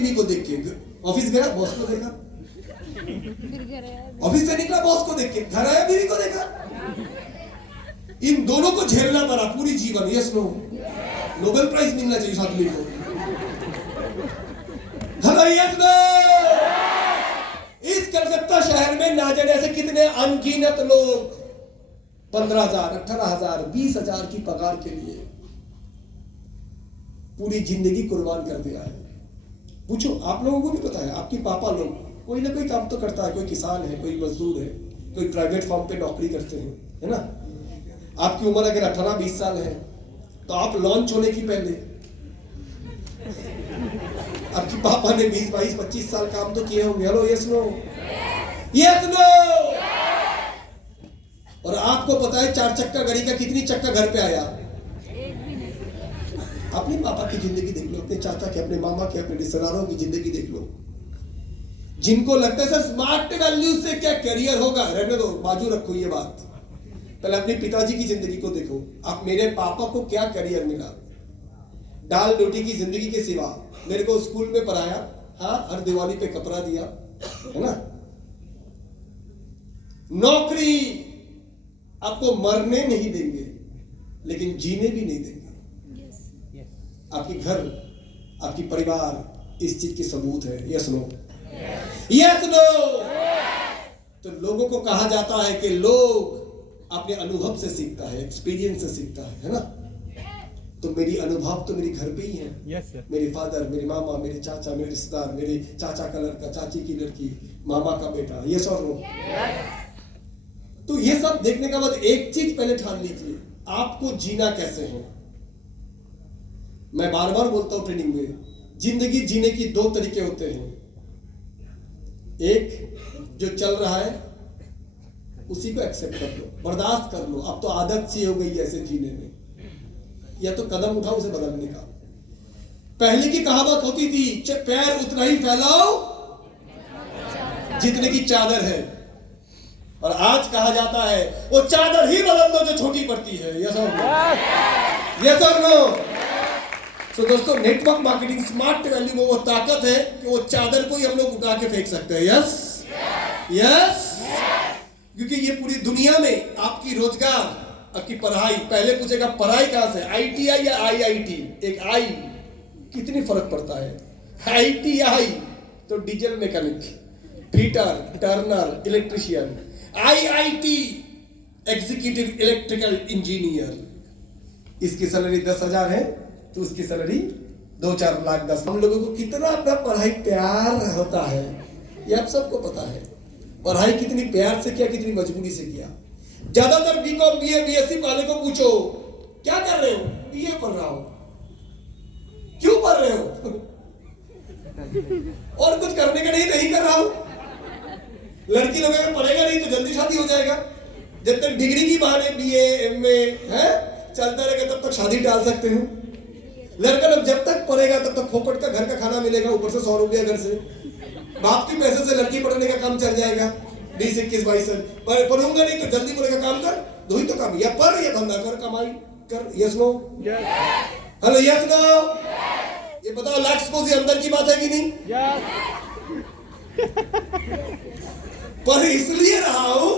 बीवी को देख के, ऑफिस गया बॉस को देखा, ऑफिस से निकला बॉस को देख के, घर आया बीवी को देखा। इन दोनों को झेलना पड़ा पूरी जीवन। Yes no? नोबेल प्राइज मिलना चाहिए उस आदमी को। Hello yes no? इस कलकत्ता शहर में ना जाने ऐसे कितने अनगिनत लोग 15,000, 18,000, 20,000 की पगार के लिए पूरी जिंदगी कुर्बान कर दिया है। पूछो, आप लोगों को भी पता है, आपके पापा लोग कोई ना कोई काम तो करता है, कोई किसान है, कोई मजदूर है, कोई प्राइवेट फॉर्म पे नौकरी करते हैं, है ना? आपकी उम्र अगर 18-20 साल है तो आप लॉन्च होने की पहले आपके पापा ने 20-22-25 साल काम तो किए होंगे। Hello yes no? Yes no? और आपको पता है 4 चक्का गाड़ी का कितनी चक्का घर पे आया? अपने पापा की जिंदगी देख लो, अपने चाचा के, अपने मामा के, अपने रिश्तेदारों की जिंदगी देख लो। जिनको लगता है सर स्मार्ट वैल्यू से क्या करियर होगा, रहने दो, बाजू रखो ये बात। पहले अपने पिताजी की जिंदगी को देखो। अब मेरे पापा को क्या करियर मिला? दाल रोटी की जिंदगी के सिवा मेरे को स्कूल में पढ़ाया, हाँ, हर दिवाली पे कपड़ा दिया, है ना? नौकरी आपको मरने नहीं देंगे लेकिन जीने भी नहीं देंगे। आपके घर, आपकी परिवार इस चीज के सबूत है। Yes no? Yes no? तो लोगों को कहा जाता है कि लोग अपने अनुभव से सीखता है, एक्सपीरियंस से सीखता है ना? तो मेरी अनुभव तो मेरे घर पे ही है। yes, मेरे फादर, मेरे मामा, मेरे चाचा, मेरे रिश्तेदार, मेरे चाचा का लड़का, चाची की लड़की, मामा का बेटा। यस और नो? तो ये सब देखने के बाद एक चीज पहले ठान लीजिए, आपको जीना कैसे है। मैं बार बार बोलता हूं ट्रेनिंग में, जिंदगी जीने की 2 तरीके होते हैं। एक जो चल रहा है उसी को एक्सेप्ट कर लो, बर्दाश्त कर लो। अब तो आदत सी हो गई ऐसे जीने में, या तो कदम उठाओ उसे बदलने का। पहले की कहावत होती थी, पैर उतना ही फैलाओ जितने की चादर है, और आज कहा जाता है वो चादर ही बदल दो जो छोटी पड़ती है। यस और नो? यस और नो? तो दोस्तों, नेटवर्क मार्केटिंग स्मार्ट वैल्यू में वो ताकत है कि वो चादर को ही हम लोग उठा के फेंक सकते हैं। यस? यस? क्योंकि ये पूरी दुनिया में आपकी रोजगार, आपकी पढ़ाई, पहले पूछेगा पढ़ाई कहां से, ITI या IIT? एक आई कितनी फर्क पड़ता है, ITI तो diesel mechanic, fitter, Turner, electrician, IIT executive electrical engineer. इसकी सैलरी 10,000 है तो उसकी सैलरी 2-4 लाख 10। हम लोगों को कितना अपना पढ़ाई प्यार होता है ये आप सबको पता है। पढ़ाई कितनी प्यार से किया, कितनी मजबूरी से किया। ज्यादातर BCom, BA, BSc वाले को पूछो क्या कर रहे हो, BA पढ़ रहा हूं। क्यों पढ़ रहे हो? और कुछ करने का नहीं कर रहा हूं। लड़की लोग अगर पढ़ेगा नहीं तो जल्दी शादी हो जाएगा। जब तक डिग्री की बहाने BA, MA है चलता रहेगा तब तक शादी टाल सकते हो। लड़का लोग जब तक पढ़ेगा तब तक फोकट का घर का खाना मिलेगा, ऊपर से 100 रुपया घर से, बाप के पैसे से लड़की पढ़ने का काम चल जाएगा। 20-21-22 पढ़ूंगा नहीं तो जल्दी बोलेगा काम कर, दो ही तो काम, या पढ़ या धंधा कर, कमाई कर। Yes no? Hello yes no? ये बताओ लाख को से अंदर की बात है कि नहीं? पर इसलिए रहा हूं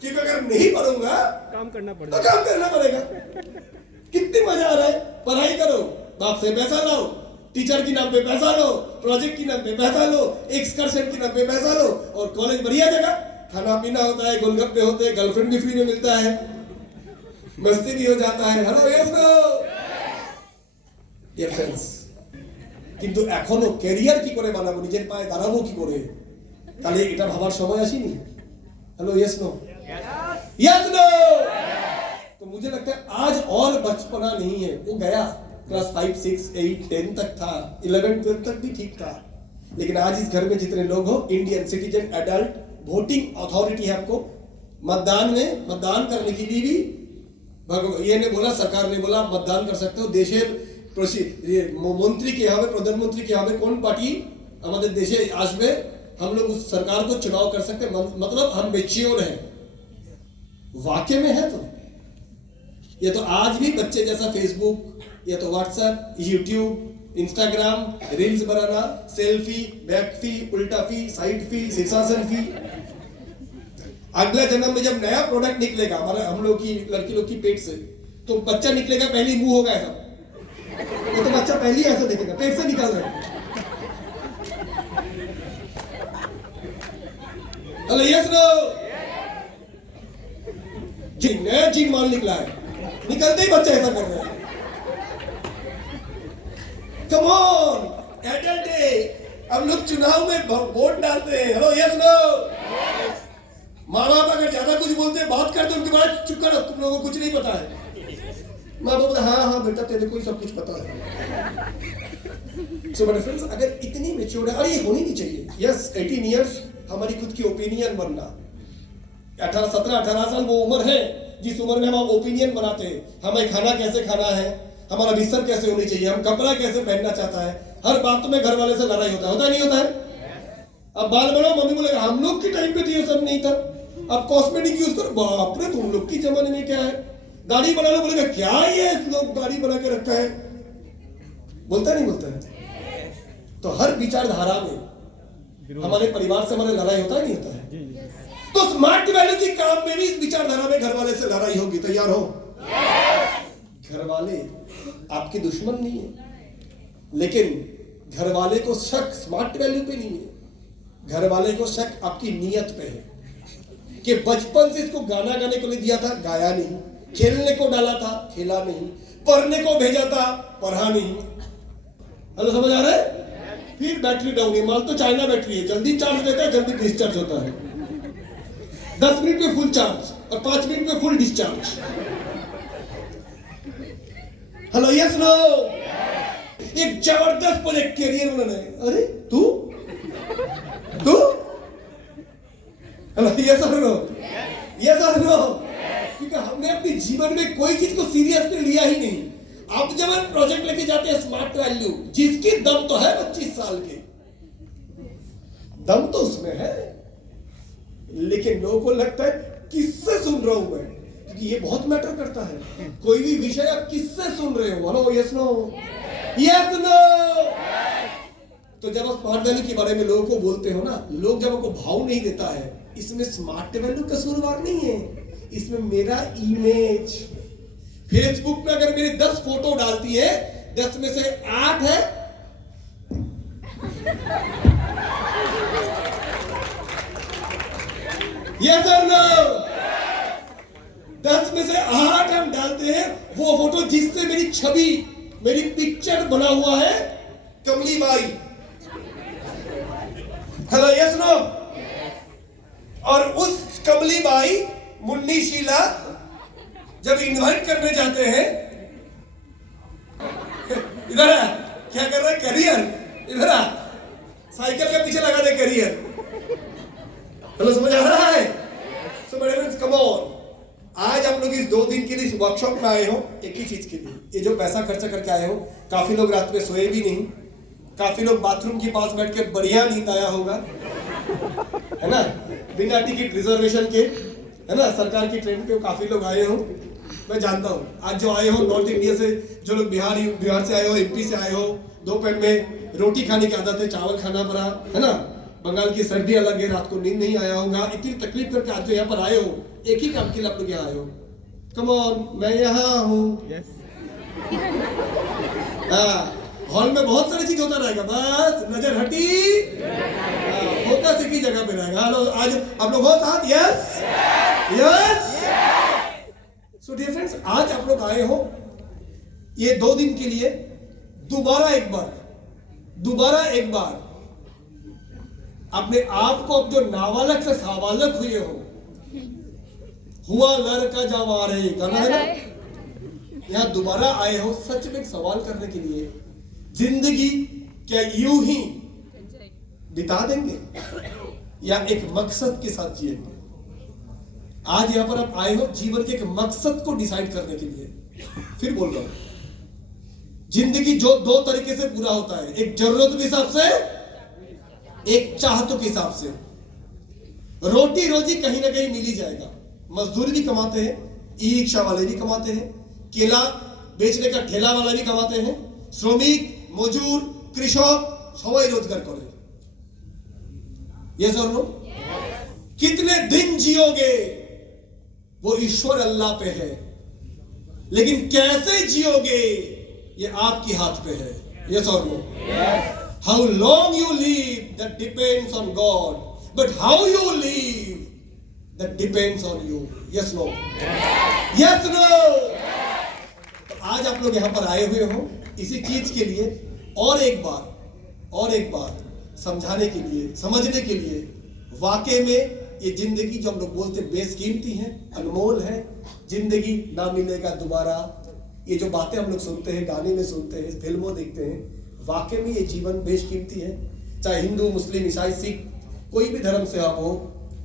कि अगर नहीं पढ़ूंगा काम करना तो काम करना पड़ेगा। कितनी मजा आ रहा है, पढ़ाई करो, बाप से पैसा लाओ, टीचर की नाम पे पैसा लो, प्रोजेक्ट की नाम पे पैसा लो, एक्सकर्शन की नाम पे पैसा लो, और कॉलेज बढ़िया जगह, खाना पीना होता है, गोलगप्पे होते हैं, गर्लफ्रेंड भी फ्री में मिलता है, मस्ती भी हो जाता है। Hello yes no? Dear friends, কিন্তু এখনো ক্যারিয়ার কি করে বানাবো, নিজের পায়ে দাঁড়াবো কি করে, তাহলে এটা ভাবার সময় আসেনি। Hello yes no? Yes no? तो मुझे लगता है आज और बचपना नहीं है, वो गया। क्लास 5, 6, 8, 10 तक था, 11, 12 तक भी ठीक था, लेकिन आज इस घर में जितने लोग हो, Indian citizen, adult, voting authority है आपको, मतदान में मतदान करने के लिए भी ये ने बोला, सरकार ने बोला मतदान कर सकते हो। देशेर मंत्री के হবে, प्रधानमंत्री के হবে, कौन पार्टी हमारे देशे আসবে, हम लोग उस सरकार को चुनाव कर सकते हैं। मतलब हम मेच्योर हैं, वाकई में है। तो ये तो आज भी बच्चे जैसा फेसबुक, या तो व्हाट्सएप, यूट्यूब, इंस्टाग्राम रील्स बनाना, सेल्फी, बैक फी, उल्टा फी, साइड फी, शीर्षासन फी। अगला जन्म में जब नया प्रोडक्ट निकलेगा हमारे हम लोग की लड़की लोग की पेट से, तो बच्चा निकलेगा पहले मुंह होगा ऐसा, वो तो बच्चा पहले ही ऐसा देखेगा, पेट से निकल रहा है। हेलो यस नो, नया जीन माल निकला है, निकलते ही बच्चा ऐसा कर रहा है। कम ऑन, एडल्ट है, हम लोग चुनाव में वोट डालते हैं। हेलो यस नो, माँ बाप अगर ज्यादा कुछ बोलते हैं, बात करते हैं, उनके बाद चुप करो, तुम लोगों को कुछ नहीं पता है। माँ बाप हाँ हाँ बेटा तेरे को ही सब कुछ पता है। So my friends, अगर इतनी मेच्योर है, और ये होनी नहीं चाहिए। यस 18 इयर्स हमारी खुद की ओपिनियन बनना, 17-18 साल वो उम्र है जिस उम्र में हम ओपिनियन बनाते हैं। हमें खाना कैसे खाना है, हमारा बिस्तर कैसे होनी चाहिए, हम कपड़ा कैसे पहनना चाहता है, हर बात में घर वाले से लड़ाई होता है नहीं होता है? अब बाल बढ़ाओ, मम्मी बोलेगा हम लोग के टाइम पे तो ये सब नहीं था, अब कॉस्मेटिक यूज करो, बाप रे तुम लोग की जमाने में क्या है, दाढ़ी बना लो, बोलेगा क्या ये लोग दाढ़ी बना के रखा है, बोलता नहीं बोलता है? तो हर विचारधारा में हमारे परिवार से हमारे लड़ाई होता नहीं होता है? तो स्मार्ट वैल्यू की काम में भी इस विचारधारा में घर वाले से लड़ाई होगी। तैयार हो? घर वाले आपके दुश्मन नहीं है, लेकिन घर वाले को शक स्मार्ट वैल्यू पे नहीं है। घर वाले को शक आपकी नीयत पे है कि बचपन से इसको गाना गाने को नहीं दिया था, गाया नहीं, खेलने को डाला था, खेला नहीं, पढ़ने को भेजा था, पढ़ा नहीं। हेलो समझ आ रहा है? फिर बैटरी डाउन है, माल तो चाइना बैटरी है, जल्दी चार्ज देता है, जल्दी डिस्चार्ज होता है। 10 मिनट में फुल चार्ज और 5 मिनट में full discharge. Hello yes no, एक जबरदस्त प्रोजेक्ट कैरियर बनाना है। अरे तू हेलो यस और नो, यस और नो, क्योंकि हमने अपने जीवन में कोई चीज को सीरियसली लिया ही नहीं। अब जब हम प्रोजेक्ट लेके जाते हैं स्मार्ट वैल्यू, जिसकी दम तो है 25 साल के, दम तो उसमें है, लेकिन लोगों को लगता है किससे सुन रहा हूं मैं, क्योंकि ये बहुत मैटर करता है। कोई भी विषय आप किससे सुन रहे हो? Hello yes no, yes no. तो जब आप स्मार्ट वैल्यू के बारे में लोगों को बोलते हो ना, लोग जब आपको भाव नहीं देता है, इसमें स्मार्ट वैल्यू कसूरवार नहीं है, इसमें मेरा इमेज। फेसबुक पे अगर मेरी 10 फोटो डालती है, 10 में से 8 है यस और नो, 10 में से 8 हम डालते हैं वो फोटो जिससे मेरी छवि, मेरी पिक्चर बना हुआ है कमली बाई। Hello yes no. और उस कमली बाई, मुन्नी शीला जब इनवाइट करने जाते हैं, इधर आ, क्या कर रहा है? करियर, इधर आ, साइकिल के पीछे लगा दे करियर। हेलो समझ आ रहा है? सो मेरे फ्रेंड्स कम ऑन, आज हम लोग इस 2 दिन के लिए इस वर्कशॉप में आए हो एक ही चीज के लिए। ये जो पैसा खर्चा करके आए हो, काफी लोग रात में सोए भी नहीं, काफी लोग बाथरूम के पास बैठ के बढ़िया नींद आया होगा, है ना, बिना टिकट रिजर्वेशन के, है ना, सरकार की ट्रेन पे काफी लोग आए हो। मैं जानता हूँ आज जो आए हो नॉर्थ इंडिया से, जो लोग बिहार से आए हो, एमपी से आए हो, दोपहर में रोटी खाने की आदत है, चावल खाना पड़ा, है ना, बंगाल की सर्दी अलग है, रात को नींद नहीं आया होगा, इतनी तकलीफ करके आज जो यहाँ पर आए हो, एक ही काम के लिए आप लोग यहाँ आए हो। कम ऑन, मैं यहाँ हूँ। हॉल में बहुत सारी चीज होता रहेगा, बस नजर हटी, फोकस एक ही जगह पे रहेगा। हेलो आज आप लोग हो साथ? Yes yes. So dear friends, आज आप लोग आए हो ये 2 दिन के लिए, दोबारा एक बार अपने आप को जो नाबालग से साबालग हुए हो, हुआ लड़का जवारे गाना है ना, यहाँ दोबारा आए हो सच में एक सवाल करने के लिए, जिंदगी क्या यूं ही बिता देंगे या एक मकसद के साथ जिएंगे? आज यहां पर आप आए हो जीवन के एक मकसद को डिसाइड करने के लिए। फिर बोल रहा हूं, जिंदगी जो 2 तरीके से पूरा होता है, एक जरूरत के हिसाब से, एक चाहतों के हिसाब से। रोटी रोजी कहीं ना कहीं मिल ही जाएगा, मजदूर भी कमाते हैं, ई रिक्शा वाले भी कमाते हैं, केला बेचने का ठेला वाला भी कमाते हैं, श्रमिक মজুর, কৃষক সবাই রোজগার করে। यस और नो? कितने दिन जियोगे वो ईश्वर अल्लाह पे है, लेकिन कैसे जियोगे ये आपके हाथ पे है। यस और no? How long you live that depends on God, but how you live that depends on you. Yes no? Yes no? तो आज आप लोग यहां पर आए हुए हो इसी चीज के लिए, और एक बार समझाने के लिए, समझने के लिए, वाकई में ये जिंदगी जो हम लोग बोलते बेशकीमती है, अनमोल है, जिंदगी ना मिलेगा दोबारा, ये जो बातें हम लोग सुनते हैं, गाने में सुनते हैं, फिल्मों देखते हैं, वाकई में ये जीवन बेशकीमती है। चाहे हिंदू, मुस्लिम, ईसाई, सिख, कोई भी धर्म से आप हो,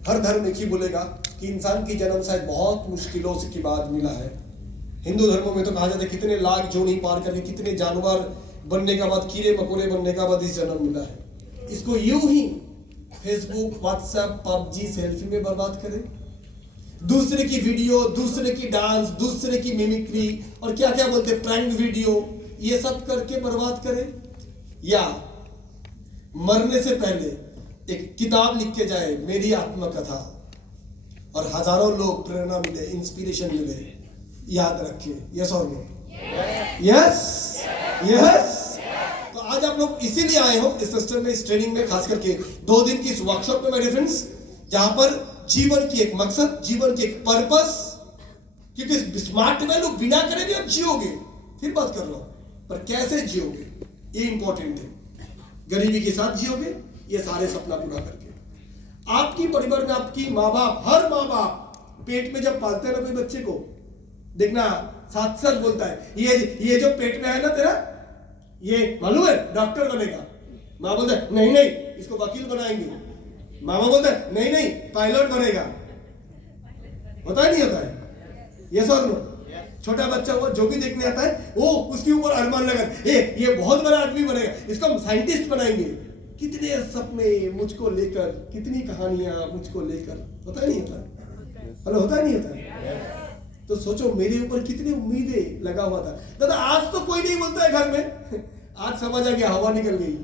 हर धर्म एक ही बोलेगा कि इंसान की जन्म शायद बहुत मुश्किलों के बाद मिला है। हिंदू धर्मों में तो कहा जाता है कितने लाख जोड़ी पार करके, कितने जानवर बनने के बाद, कीड़े मकोड़े बनने के बाद इस जन्म मिला है। इसको यूं ही फेसबुक, व्हाट्सएप, पबजी, सेल्फी में बर्बाद करें, दूसरे की वीडियो, दूसरे की डांस, दूसरे की मिमिक्री और क्या क्या बोलते प्रैंक वीडियो, ये सब करके बर्बाद करें, या मरने से पहले एक किताब लिख के जाए, मेरी आत्मकथा, और हजारों लोग प्रेरणा मिले, इंस्पिरेशन मिले। याद रखिए। यस और नो? Yes yes. तो आज आप लोग इसीलिए आए हो इस सिस्टम में, इस ट्रेनिंग में, खास करके 2 दिन की इस वर्कशॉप में मेरे फ्रेंड्स, जहां पर जीवन की एक मकसद, जीवन की एक पर्पस, क्योंकि स्मार्ट वैल्यू बिना करे भी आप जियोगे, फिर बात कर रहा हूं, पर कैसे जियोगे ये इंपॉर्टेंट है। गरीबी के साथ जियोगे, ये सारे सपना पूरा करके। आपकी परिवार में आपकी माँ बाप, हर माँ बाप पेट में जब पालते हैं ना कोई बच्चे को, देखना साथ साथ बोलता है, ये जो पेट में है ना तेरा, ये मालूम है डॉक्टर बनेगा। माँ बोलता है नहीं नहीं इसको वकील बनाएंगे, मामा बोलता है नहीं नहीं पायलट बनेगा। होता है नहीं होता है? ये सर नो? छोटा बच्चा हुआ जो भी देखने आता है वो उसके ऊपर अरमान लगा, ये बहुत बड़ा आदमी बनेगा, इसको हम साइंटिस्ट बनाएंगे। कितने सपने मुझको लेकर, कितनी कहानियां मुझको लेकर, होता है नहीं होता? हेलो, होता है नहीं होता? तो सोचो मेरे ऊपर कितनी उम्मीदें लगा हुआ था। दादा आज तो कोई नहीं बोलता है घर में, आज समझ आ गया हवा निकल गई।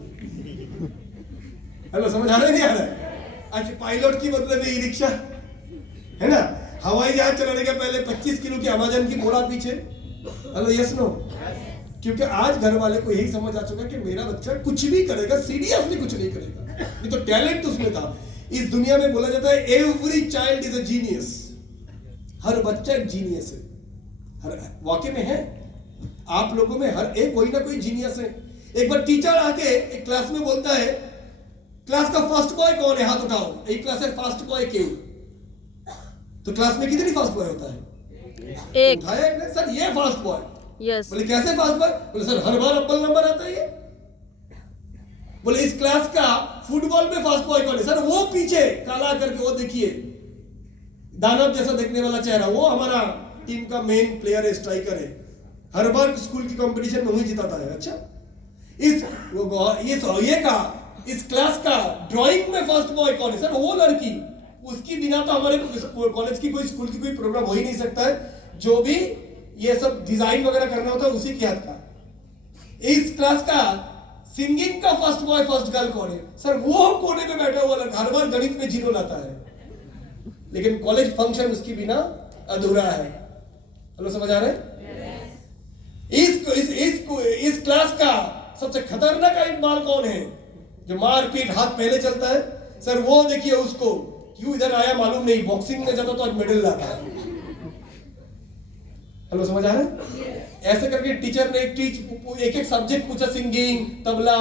हेलो, समझ आ रहा है नहीं आ रहा है? आज पायलट की मतलब ये रिक्शा है ना, हवाई जहाज चलाने के पहले 25 किलो की अमेज़न की बोरा पीछे। Hello, yes no? क्योंकि आज घर वाले को यही समझ आ चुका कि मेरा बच्चा कुछ भी करेगा, सीरियसली कुछ नहीं करेगा, ये तो टैलेंट उसमें था। इस दुनिया में बोला जाता है every child is a genius, हर बच्चा एक जीनियस है। हर वाकई में है, आप लोगों में हर एक कोई ना कोई जीनियस है। एक बार टीचर आके एक क्लास में बोलता है, क्लास का फर्स्ट बॉय कौन है, हाथ उठाओ। एक क्लास है फर्स्ट बॉय के, तो क्लास में कितनी फर्स्ट बॉय होता है? एक। उठाया एक ने, सर ये फर्स्ट बॉय। यस। बोले कैसे फर्स्ट बॉय? बोले सर हर बार अव्वल नंबर आता है ये। बोले इस क्लास का फुटबॉल में फर्स्ट बॉय कौन है? सर वो पीछे काला करके, वो देखिए दानव जैसा देखने वाला चेहरा, वो हमारा टीम का मेन प्लेयर है, स्ट्राइकर है, हर बार स्कूल की कंपटीशन में वही जिताता है। अच्छा, इस क्लास का ड्राइंग में फर्स्ट बॉय कौन है? सर वो लड़की, उसकी बिना तो हमारे कॉलेज की कोई, स्कूल की कोई प्रोग्राम हो ही नहीं सकता है। जो भी ये सब डिजाइन वगैरह करना होता है उसी के हाथ का। इस क्लास का सिंगिंग का फर्स्ट बॉय, फर्स्ट गर्ल कौन है? सर वो कोने में बैठा हुआ लड़का, हर बार गणित में 0 लाता है, लेकिन कॉलेज फंक्शन उसकी बिना अधूरा है। हेलो, समझ आ रहा है? इस क्लास का सबसे खतरनाक इकबाल कौन है? जो मारपीट, हाथ पहले चलता है। सर वो देखिए उसको, क्यों इधर आया मालूम नहीं, बॉक्सिंग में जाता तो आज मेडल लाता है। हेलो, समझ आ रहा है? ऐसे करके टीचर ने एक एक सब्जेक्ट पूछा, सिंगिंग, तबला,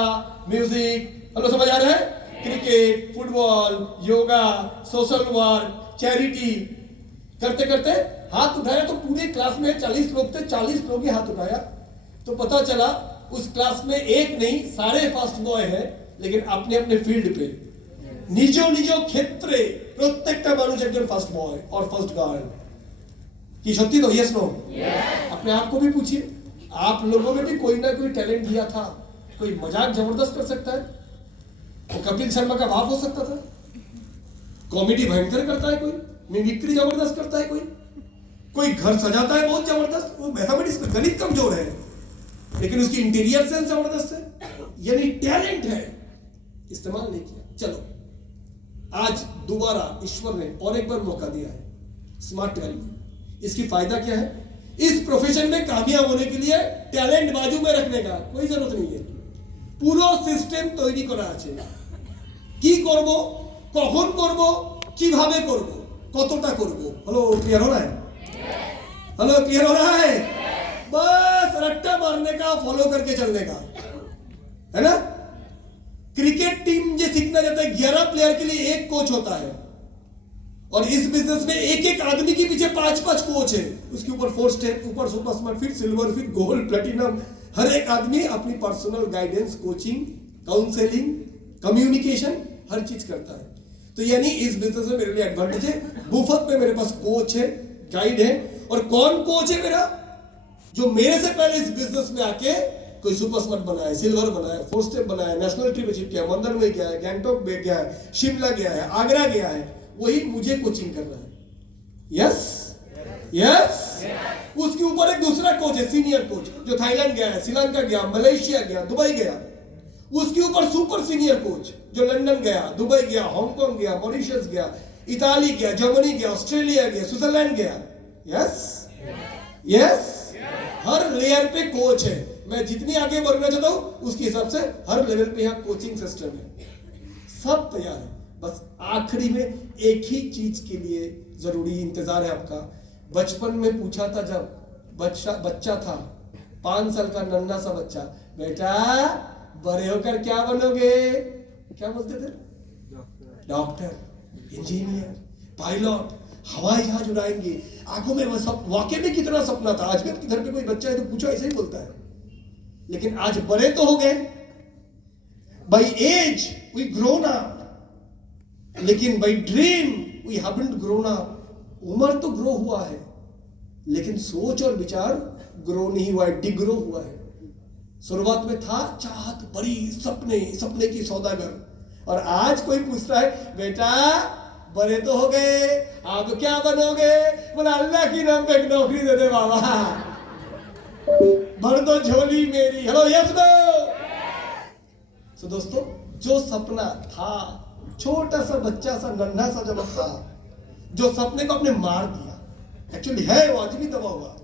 म्यूजिक। हेलो, समझ आ रहा है? Cricket, football, yoga, social work, charity करते करते हाथ उठाया तो पूरे क्लास में 40 लोग थे, 40 लोग ही हाथ उठाया। तो पता चला उस क्लास में एक नहीं सारे फर्स्ट बॉय है, लेकिन अपने अपने फील्ड पे निजो निजो क्षेत्रे प्रत्येकটা মানুষ একজন ফার্স্ট বয় और फर्स्ट গার্ল। কি সত্যি তো? Yes no? अपने आप को भी पूछिए, आप लोगों में भी कोई ना कोई टैलेंट दिया था। कोई मजाक जबरदस्त कर सकता है, वो कपिल शर्मा का बाप हो सकता था, कॉमेडी भयंकर करता है कोई, मिमिक्री जबरदस्त करता है कोई घर सजाता है बहुत जबरदस्त, वो मैथमेटिक्स में गणित कमजोर है लेकिन उसकी इंटीरियर सेंस जबरदस्त है। यानी टैलेंट है, इस्तेमाल नहीं किया। चलो आज दोबारा ईश्वर ने और एक बार मौका दिया है, स्मार्ट वैल्यू। इसकी फायदा क्या है? इस प्रोफेशन में कामयाब होने के लिए टैलेंट बाजू में रखने का कोई जरूरत नहीं है। পুরো সিস্টেম তৈরি করা আছে, কি করব, কখন করব, কিভাবে করব, কতটা করব। হ্যালো ক্লিয়ার हो रहा है? हेलो क्लियर हो रहा है? बस रट्टा मारने का, फॉलो करके चलने का, है ना। क्रिकेट टीम जो सीखना जाता है 11 प्लेयर के लिए एक कोच होता है, और इस बिजनेस में एक एक आदमी के पीछे 5-5 कोच है। उसके ऊपर 4 स्टेप, ऊपर सुपर स्मार्ट, फिर सिल्वर, फिर गोल्ड, प्लेटिनम। हर एक आदमी अपनी personal guidance, coaching, counselling, communication हर चीज करता है। तो यानी इस बिजनेस में मेरे लिए एडवांटेज है, मुफ्त में मेरे पास कोच है, गाइड है। और कौन कोच है मेरा? जो मेरे से पहले इस बिजनेस में आके कोई सुपर स्मार्ट बनाया, सिल्वर बनाया, 4 स्टेप बनाया, नेशनल ट्रिप अचीव किया, मंदिर में गया है, गैंगटॉक में गया है, शिमला गया है, आगरा गया है, वही मुझे कोचिंग कर रहा है। Yes yes. उसके ऊपर एक दूसरा कोच है, सीनियर कोच, जो थाईलैंड गया है, श्रीलंका गया, मलेशिया गया, दुबई गया। उसके ऊपर सुपर सीनियर कोच जो लंदन गया, दुबई गया, हांगकांग गया, मॉरिशस गया, इताली गया, जर्मनी गया, ऑस्ट्रेलिया गया, स्विट्जरलैंड गया। Yes yes. हर लेयर पे कोच है। मैं जितनी आगे बढ़ना चाहता हूं उसके हिसाब से हर लेवल पे यहाँ कोचिंग सिस्टम है, सब तैयार है। बस आखिरी में एक ही चीज के लिए जरूरी इंतजार है आपका। बचपन में पूछा था, जब बच्चा था, 5 साल का नन्हा सा बच्चा, बेटा बड़े होकर क्या बनोगे? क्या बोलते थे? डॉक्टर, इंजीनियर, पायलट, हवाई जहाज उड़ाएंगे। आंखों में वाकई में कितना सपना था। आज भी आपके घर पे कोई बच्चा है तो पूछो, ऐसे ही बोलता है। लेकिन आज बड़े तो हो गए, by age we grown up, लेकिन by dream we haven't grown up. उम्र तो ग्रो हुआ है, लेकिन सोच और विचार ग्रो नहीं हुआ है, डिग्रो हुआ है। शुरुआत में था चाहत बड़ी, सपने, सपने की सौदागर, और आज कोई पूछता है, बेटा बड़े तो हो गए, आप क्या बनोगे? बोला अल्लाह की नाम पे एक नौकरी दे दे बाबा, भर दो झोली मेरी। Hello yes no. सो दोस्तों, जो सपना था, छोटा सा बच्चा सा नन्हा सा जब था, जो सपने को आपने मार दिया, एक्चुअली है वो आज भी दबा हुआ।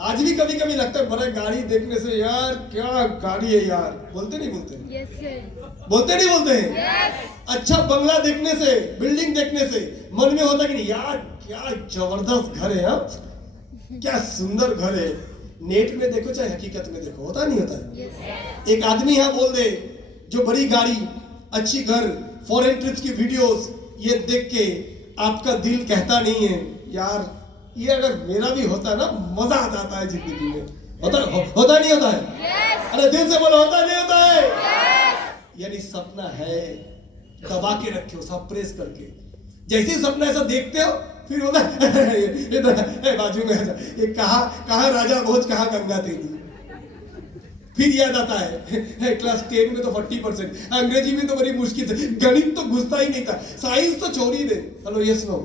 आज भी कभी कभी लगता है, बड़ा गाड़ी देखने से, यार क्या गाड़ी है यार, बोलते नहीं बोलते? yes, बोलते नहीं बोलते हैं? yes. अच्छा बंगला देखने से, बिल्डिंग देखने से मन में होता कि नहीं, यार क्या जबरदस्त घर है, क्या सुंदर घर है। नेट में देखो चाहे हकीकत में देखो, होता नहीं होता है? yes. एक आदमी यहाँ बोल दे, जो बड़ी गाड़ी, अच्छी घर, फॉरेन ट्रिप्स की वीडियोस ये देख के आपका दिल कहता नहीं है, यार ये अगर मेरा भी होता ना, मजा आ जाता है जिंदगी में। होता नहीं होता है? yes. अरे दिल से बोलो, होता नहीं होता है? yes. यानी सपना है, दबा के रखे हो, सप्रेस करके। जैसे सपना ऐसा देखते हो, फिर होता है बाजू में ये कहा राजा भोज, कहा गंगा तेरी। फिर याद आता है क्लास 10 में तो 40%, अंग्रेजी में तो बड़ी मुश्किल से, गणित तो घुसता ही नहीं था, साइंस तो छोड़ ही दे। Hello yes no.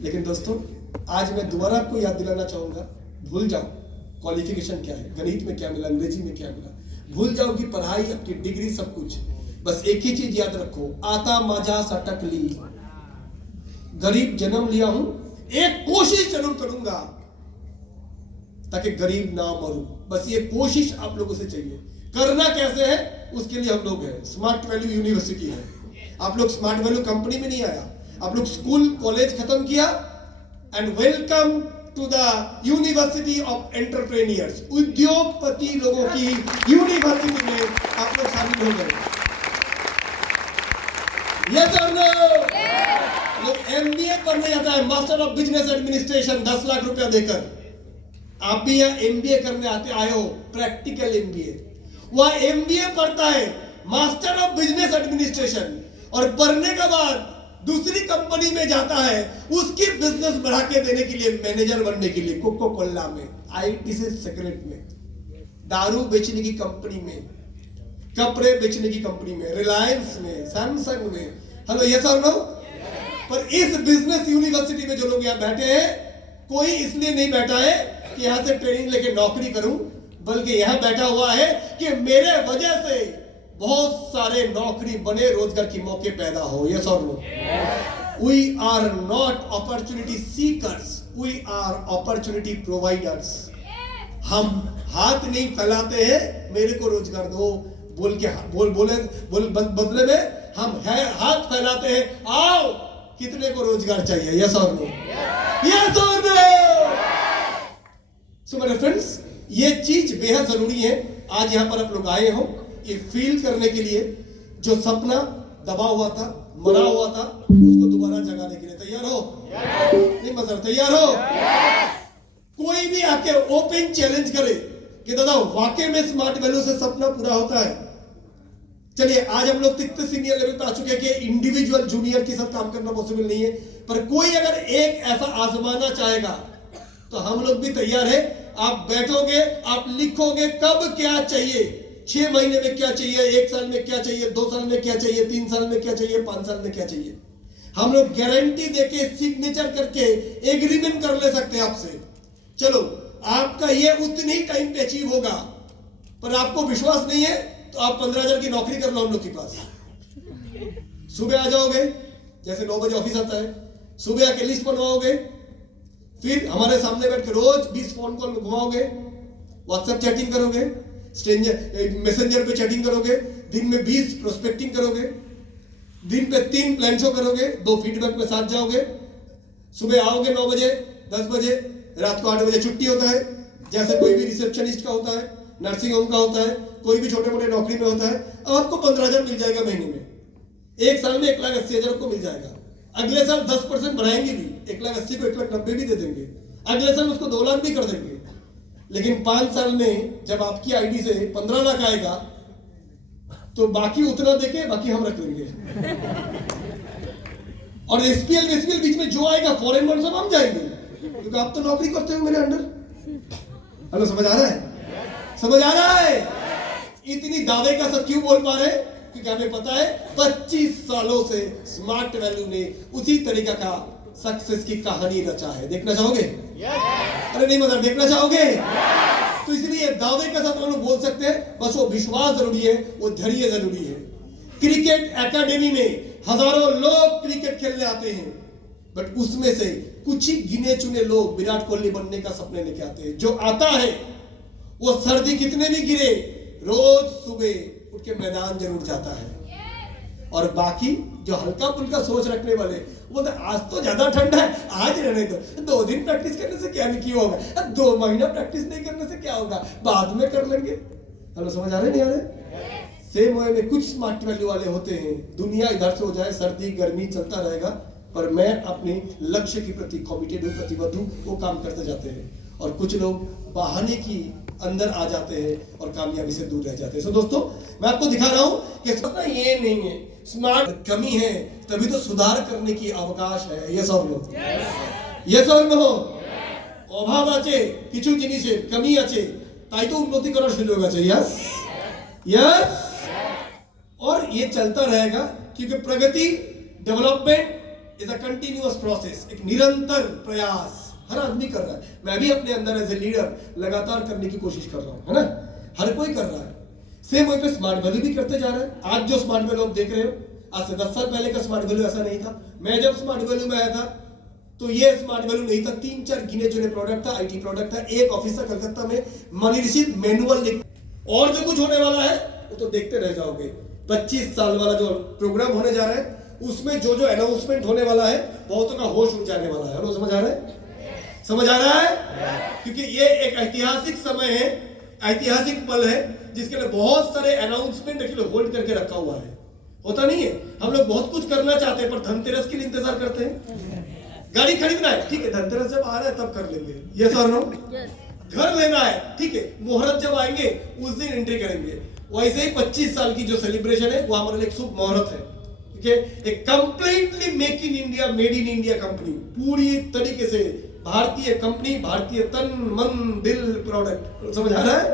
लेकिन दोस्तों, आज मैं दोबारा आपको याद दिलाना चाहूंगा, भूल जाओ क्वालिफिकेशन क्या है, गणित में क्या मिला, अंग्रेजी में क्या मिला, भूल जाओ कि पढ़ाई, आपकी डिग्री, सब कुछ। बस एक ही चीज याद रखो, आता मजा सटक ली, गरीब जन्म लिया हूं, एक कोशिश जरूर करूंगा ताकि गरीब ना मरूं। बस ये कोशिश आप लोगों से चाहिए। करना कैसे है, उसके लिए हम लोग हैं, स्मार्ट वैल्यू यूनिवर्सिटी है। आप लोग स्मार्ट वैल्यू कंपनी में नहीं आया, आप लोग स्कूल कॉलेज खत्म किया, and welcome to the university of entrepreneurs. उद्योगपति लोगों की यूनिवर्सिटी में आप लोग शामिल हो गए। यस और नो? लोग एमबीए करने जाता है, master of business administration, 10 lakh रुपया देकर। आप भी यहाँ एमबीए करने आए हो, प्रैक्टिकल एमबीए। वह एमबीए पढ़ता है, मास्टर ऑफ बिजनेस एडमिनिस्ट्रेशन, और पढ़ने के बाद दूसरी कंपनी में जाता है, उसकी बिजनेस बढ़ा के देने के लिए, मैनेजर बनने के लिए, कोको कोला में, आईटी से सिगरेट में, दारू बेचने की कंपनी में, कपड़े बेचने की कंपनी में, रिलायंस में, सैमसंग में। हेलो यस और नो? पर इस बिजनेस यूनिवर्सिटी में जो लोग यहाँ बैठे हैं, कोई इसलिए नहीं बैठा है कि यहाँ से ट्रेनिंग लेके नौकरी करूं, बल्कि यहां बैठा हुआ है कि मेरे वजह से बहुत सारे नौकरी बने, रोजगार की मौके पैदा हो। यस और no? We are not opportunity seekers, we are opportunity providers. हम हाथ नहीं फैलाते हैं मेरे को रोजगार दो बोल के, बदले में हम हाथ फैलाते हैं, आओ कितने को रोजगार चाहिए। यस और नो? यस और नो? सो मेरे फ्रेंड्स, ये चीज बेहद जरूरी है। आज यहां पर आप लोग आए हो ये फील करने के लिए, जो सपना दबा हुआ था, मरा हुआ था, उसको दोबारा जगाने के लिए तैयार हो? नहीं मसर, तैयार हो? कोई भी आके ओपन चैलेंज करे कि दादा वाकई में स्मार्ट वैल्यू से सपना पूरा होता है। चलिए, आज हम लोग तिक्ते सीनियर लेवल पे आ चुके हैं कि इंडिविजुअल जूनियर के साथ काम करना पॉसिबल नहीं है, पर कोई अगर एक ऐसा आजमाना चाहेगा तो हम लोग भी तैयार है। आप बैठोगे, आप लिखोगे कब क्या चाहिए, 6 महीने में क्या चाहिए, 1 साल में क्या चाहिए, 2 साल में क्या चाहिए, 3 साल में क्या चाहिए, 5 साल में क्या चाहिए। हम लोग गारंटी देके सिग्नेचर करके एग्रीमेंट कर ले सकते हैं आपसे। चलो, आपका ये उतनी ही टाइम पे अचीव होगा, पर आपको विश्वास नहीं है तो आप 15,000 की नौकरी कर लो हम लोग के पास। सुबह आ जाओगे, जैसे 9 बजे ऑफिस आता है, सुबह आके लिस्ट बनवाओगे, फिर हमारे सामने बैठ के रोज 20 फोन कॉल घुमाओगे, व्हाट्सएप चैटिंग करोगे, स्ट्रेंजर मैसेंजर पे चैटिंग करोगे, दिन में 20 प्रोस्पेक्टिंग करोगे, दिन पे 3 प्लान शो करोगे, 2 फीडबैक में साथ जाओगे। सुबह आओगे 9 बजे, 10 बजे, रात को 8 बजे छुट्टी होता है, जैसे कोई भी रिसेप्शनिस्ट का होता है, नर्सिंग होम का होता है, कोई भी छोटे मोटे नौकरी में होता है। आपको 15,000 मिल जाएगा महीने में, 1 साल में 1,80,000 को मिल जाएगा। अगले साल 10% बढ़ाएंगे भी, 1,80,000 को 1,90,000 भी दे देंगे, अगले साल उसको 2 लाख भी कर देंगे। लेकिन 5 साल में जब आपकी आईडी से 15 लाख आएगा तो बाकी उतना देके बाकी हम रख लेंगे। और एसपीएल बीच में जो आएगा फॉरेन वन सब हम जाएंगे, क्योंकि आप तो नौकरी करते हो मेरे अंडर। हेलो, समझ आ रहा है? समझ आ रहा है? इतनी दावे का सब क्यों बोल पा रहे हैं? क्योंकि हमें पता है 25 सालों से स्मार्ट वैल्यू ने उसी तरीका का सक्सेस की कहानी रचा है। देखना चाहोगे? अरे नहीं मजा, देखना चाहोगे? तो इसलिए दावे के साथ हम लोग बोल सकते हैं, बस वो विश्वास जरूरी है, वो धैर्य जरूरी है। क्रिकेट एकेडमी में हजारों लोग क्रिकेट खेलने आते हैं, बट उसमें से कुछ ही गिने चुने लोग विराट कोहली बनने का सपने लेके आते हैं। जो आता है वो सर्दी कितने भी गिरे, रोज सुबह उठ के मैदान जरूर जाता है। और बाकी जो हल्का फुल्का सोच रखने वाले, वो तो आज तो ज्यादा ठंडा है, आज रहने दो, 2 दिन प्रैक्टिस करने से क्या नहीं होगा, 2 महीना प्रैक्टिस नहीं करने से क्या होगा, बाद में कर लेंगे। हेलो, समझ आ रहे नहीं आ रहे? सेम वे में कुछ स्मार्ट वैल्यू वाले होते हैं, दुनिया इधर से हो जाए, सर्दी गर्मी चलता रहेगा, पर मैं अपने लक्ष्य के प्रति कमिटेड हूं, प्रतिबद्ध हूं, वो काम करते जाते हैं। और कुछ लोग बहाने की अंदर आ जाते हैं और कामयाबी से दूर रह जाते हैं। सो दोस्तों, मैं आपको दिखा रहा हूं कि सपना ये नहीं है, स्मार्ट कमी है, तभी तो सुधार करने की अवकाश है। यस और नो? यस और नो? अभाव আছে, কিছু জিনিসের কমি আছে, তাই তো উন্নতি করার সুযোগ আছে। यस यस, और ये चलता रहेगा, क्योंकि प्रगति, development is a continuous process, एक निरंतर प्रयास हर आदमी कर रहा है। मैं भी अपने अंदर एज ए लीडर लगातार करने की कोशिश कर रहा हूं, है ना? हर कोई कर रहा है। सेम वही पे स्मार्ट वैल्यू भी करते जा रहे हैं। आज जो स्मार्ट वैल्यू आप देख रहे हो, आज से 10 साल पहले का स्मार्ट वैल्यू ऐसा नहीं था। मैं जब स्मार्ट वैल्यू में आया था तो ये स्मार्ट वैल्यू नहीं था, 3-4 गिने चुने प्रोडक्ट था, आईटी प्रोडक्ट था। एक ऑफिस था कलकत्ता में, मनीषित मैनुअल लिख, और जो कुछ होने वाला है वो तो देखते रह जाओगे। 25 साल वाला जो प्रोग्राम होने जा रहा है, उसमें जो जो अनाउंसमेंट होने वाला है, बहुतों का होश उड़ जाने वाला है। हेलो, समझ आ रहा है? समझ आ रहा है? क्योंकि ये एक ऐतिहासिक समय है, ऐतिहासिक पल है, जिसके लिए बहुत सारे अनाउंसमेंट एक्चुअली होल्ड करके रखा हुआ है। होता नहीं है, हम लोग बहुत कुछ करना चाहते हैं, पर धनतेरस के लिए इंतजार करते हैं। गाड़ी खरीदना है, ठीक है, धनतेरस जब आ रहा है तब कर लेंगे। यस और नो? घर लेना है, ठीक है, मुहूर्त जब आएंगे उस दिन एंट्री करेंगे। वैसे ही 25 साल की जो सेलिब्रेशन है वो हमारे लिए एक शुभ मुहूर्त है, ठीक है। एक completely make in India, made in India company, पूरी तरीके से भारतीय कंपनी, भारतीय तन मन दिल प्रोडक्ट। समझ आ रहा है?